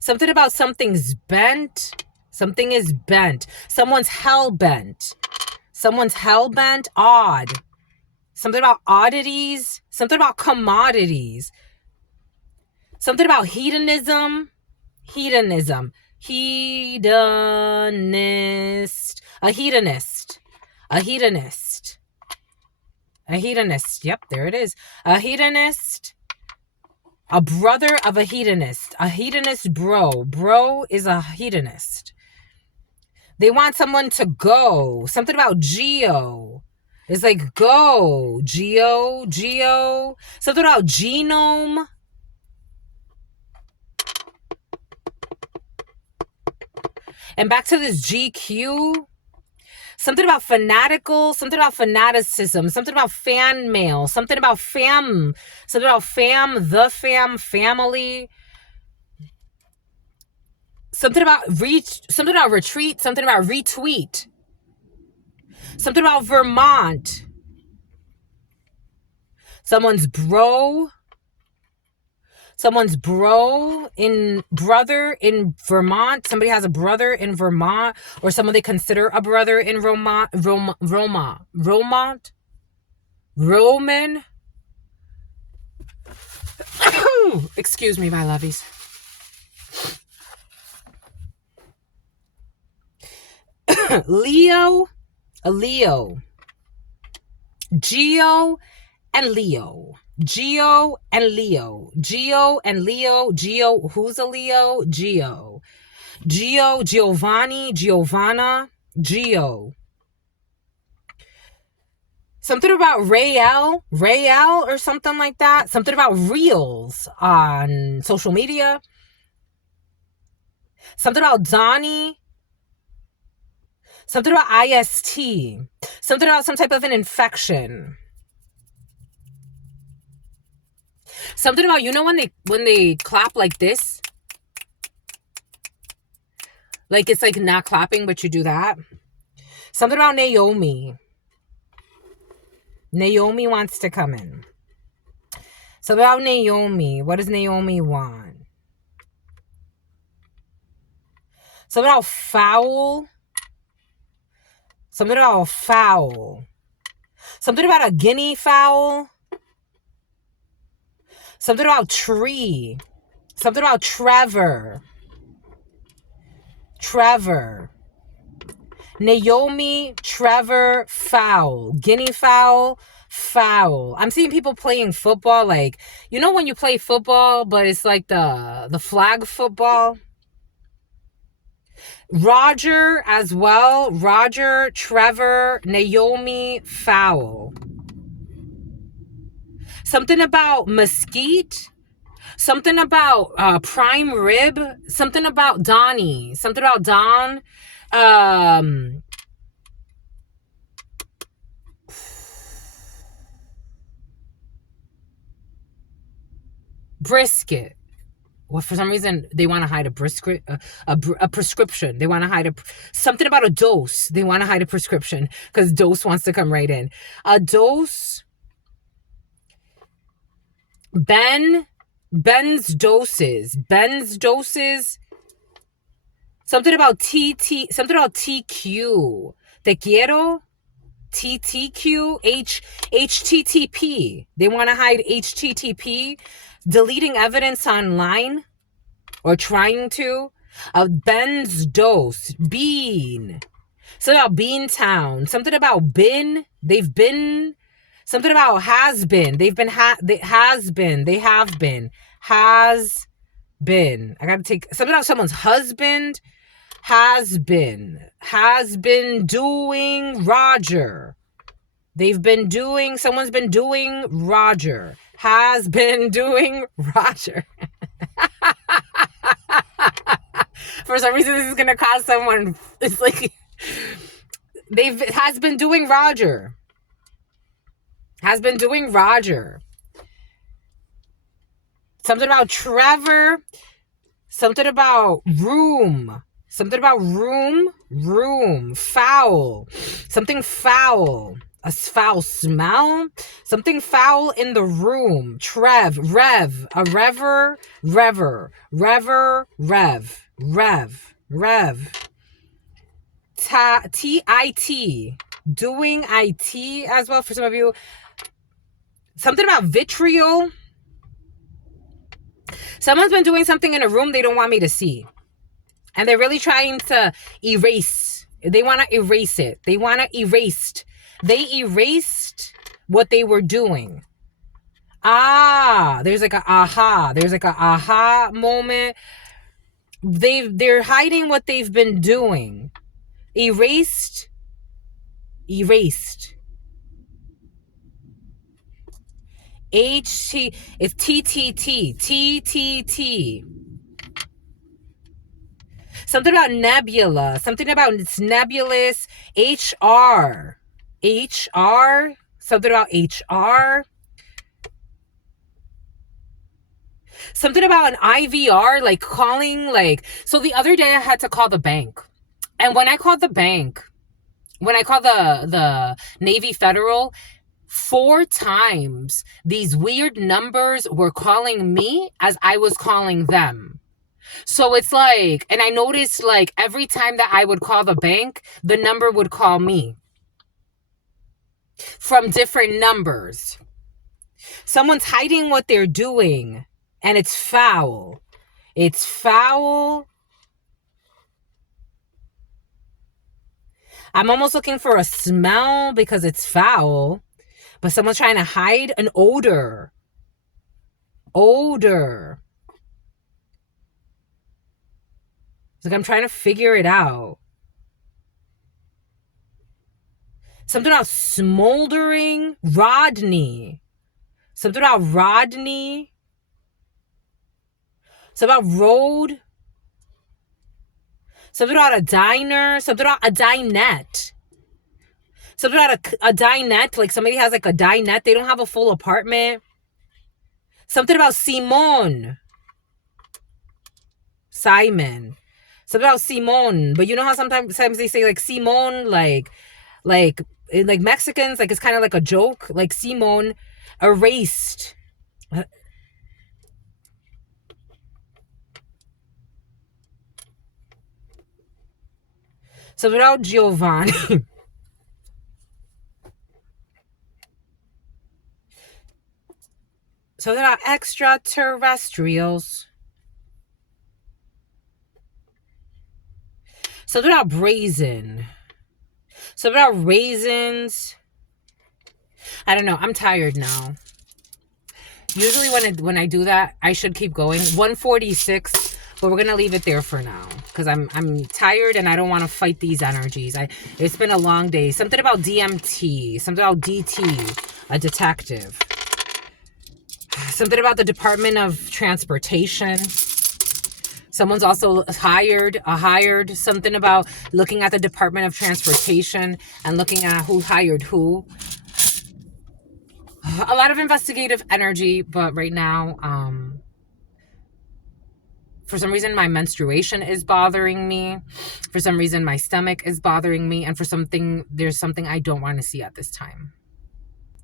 Something about something's bent. Something is bent. Someone's hell bent. Odd. Something about oddities. Something about commodities. Something about hedonism. Hedonist. A hedonist. Yep, there it is. A hedonist. A brother of a hedonist. A hedonist bro. Bro is a hedonist. They want someone to go. Something about Geo. It's like go. Geo. Something about genome. And back to this GQ. Something about fanatical, something about fanaticism, something about fan mail, something about fam, the fam, family. Something about something about retreat, something about retweet, something about Vermont. Someone's bro in brother in Vermont. Somebody has a brother in Vermont, or someone they consider a brother in Roman. Excuse me, my lovies. Leo, Geo and Leo. Who's a Leo? Giovanni, Giovanna, Geo. Something about Rael or something like that. Something about reels on social media. Something about Donnie. Something about IST. Something about some type of an infection. Something about, when they clap like this? Like it's like not clapping, but you do that. Something about Naomi. Naomi wants to come in. So about Naomi, what does Naomi want? Something about foul. Something about foul. Something about a guinea fowl. Something about tree. Something about Trevor. Naomi, Trevor, foul. Guinea fowl, foul. I'm seeing people playing football, like, when you play football, but it's like the flag football. Roger as well. Roger, Trevor, Naomi, foul. Something about mesquite. Something about prime rib. Something about Donnie. Something about Don. Brisket. Well, for some reason, they want to hide a brisket, a prescription. They want to hide something about a dose. They want to hide a prescription because dose wants to come right in. A dose. Ben's doses. Something about something about TQ. Te quiero. TTQ. HTTP. They want to hide HTTP. Deleting evidence online. Or trying to. Ben's dose. Bean. Something about Beantown. Something about bin. They've been. Something about has been. They've been. Has been. They have been. Has been. I gotta take something about someone's husband. Has been doing Roger. Someone's been doing Roger. Has been doing Roger. For some reason, this is gonna cause someone. It's like has been doing Roger. Has been doing Roger. Something about Trevor. Something about room. Something about room. Foul. Something foul. A foul smell. Something foul in the room. Rev. A rever. TIT. Doing IT as well for some of you. Something about vitriol. Someone's been doing something in a room they don't want me to see. And they're really trying to erase. They want to erase it. They erased what they were doing. There's like a aha. There's like a aha moment. They're hiding what they've been doing. Erased. It's TTT. Something about nebula. Something about it's nebulous. HR. Something about HR. Something about an IVR, like calling, like, so the other day I had to call the bank. And when I called the bank, when I called the Navy Federal, 4 times these weird numbers were calling me as I was calling them. So it's like, and I noticed like every time that I would call the bank, the number would call me from different numbers. Someone's hiding what they're doing, and it's foul. It's foul. I'm almost looking for a smell because it's foul, but someone's trying to hide an odor. Odor. It's like I'm trying to figure it out. Something about smoldering. Rodney. Something about Rodney. Something about road. Something about a diner. Something about a dinette. Something about a dinette. Like somebody has like a dinette. They don't have a full apartment. Something about Simon. Simon. Something about Simon. But you know how sometimes they say like Simon, like Mexicans, like it's kind of like a joke. Like Simon erased. So without Giovanni. So there are extraterrestrials. So they're not brazen. So they're not raisins. I don't know. I'm tired now. Usually when I do that, I should keep going. 146, but we're gonna leave it there for now because I'm tired and I don't want to fight these energies. It's been a long day. Something about DMT. Something about DT. A detective. Something about the Department of Transportation. Someone's also hired something about looking at the Department of Transportation and looking at who hired who. A lot of investigative energy, but right now, for some reason, my menstruation is bothering me. For some reason, my stomach is bothering me. And there's something I don't want to see at this time.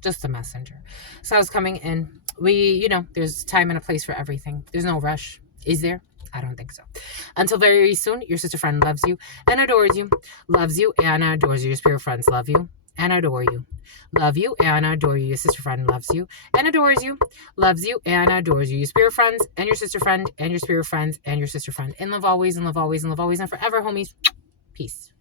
Just a messenger. So I was coming in. There's time and a place for everything. There's no rush. Is there? I don't think so. Until very soon, your sister friend loves you and adores you. Loves you and adores you. Your spirit friends love you and adore you. Love you and adore you. Your sister friend loves you and adores you. Loves you and adores you. Your spirit friends and your sister friend and your spirit friends and your sister friend. In love always, and love always, and love always, and forever, homies. Peace.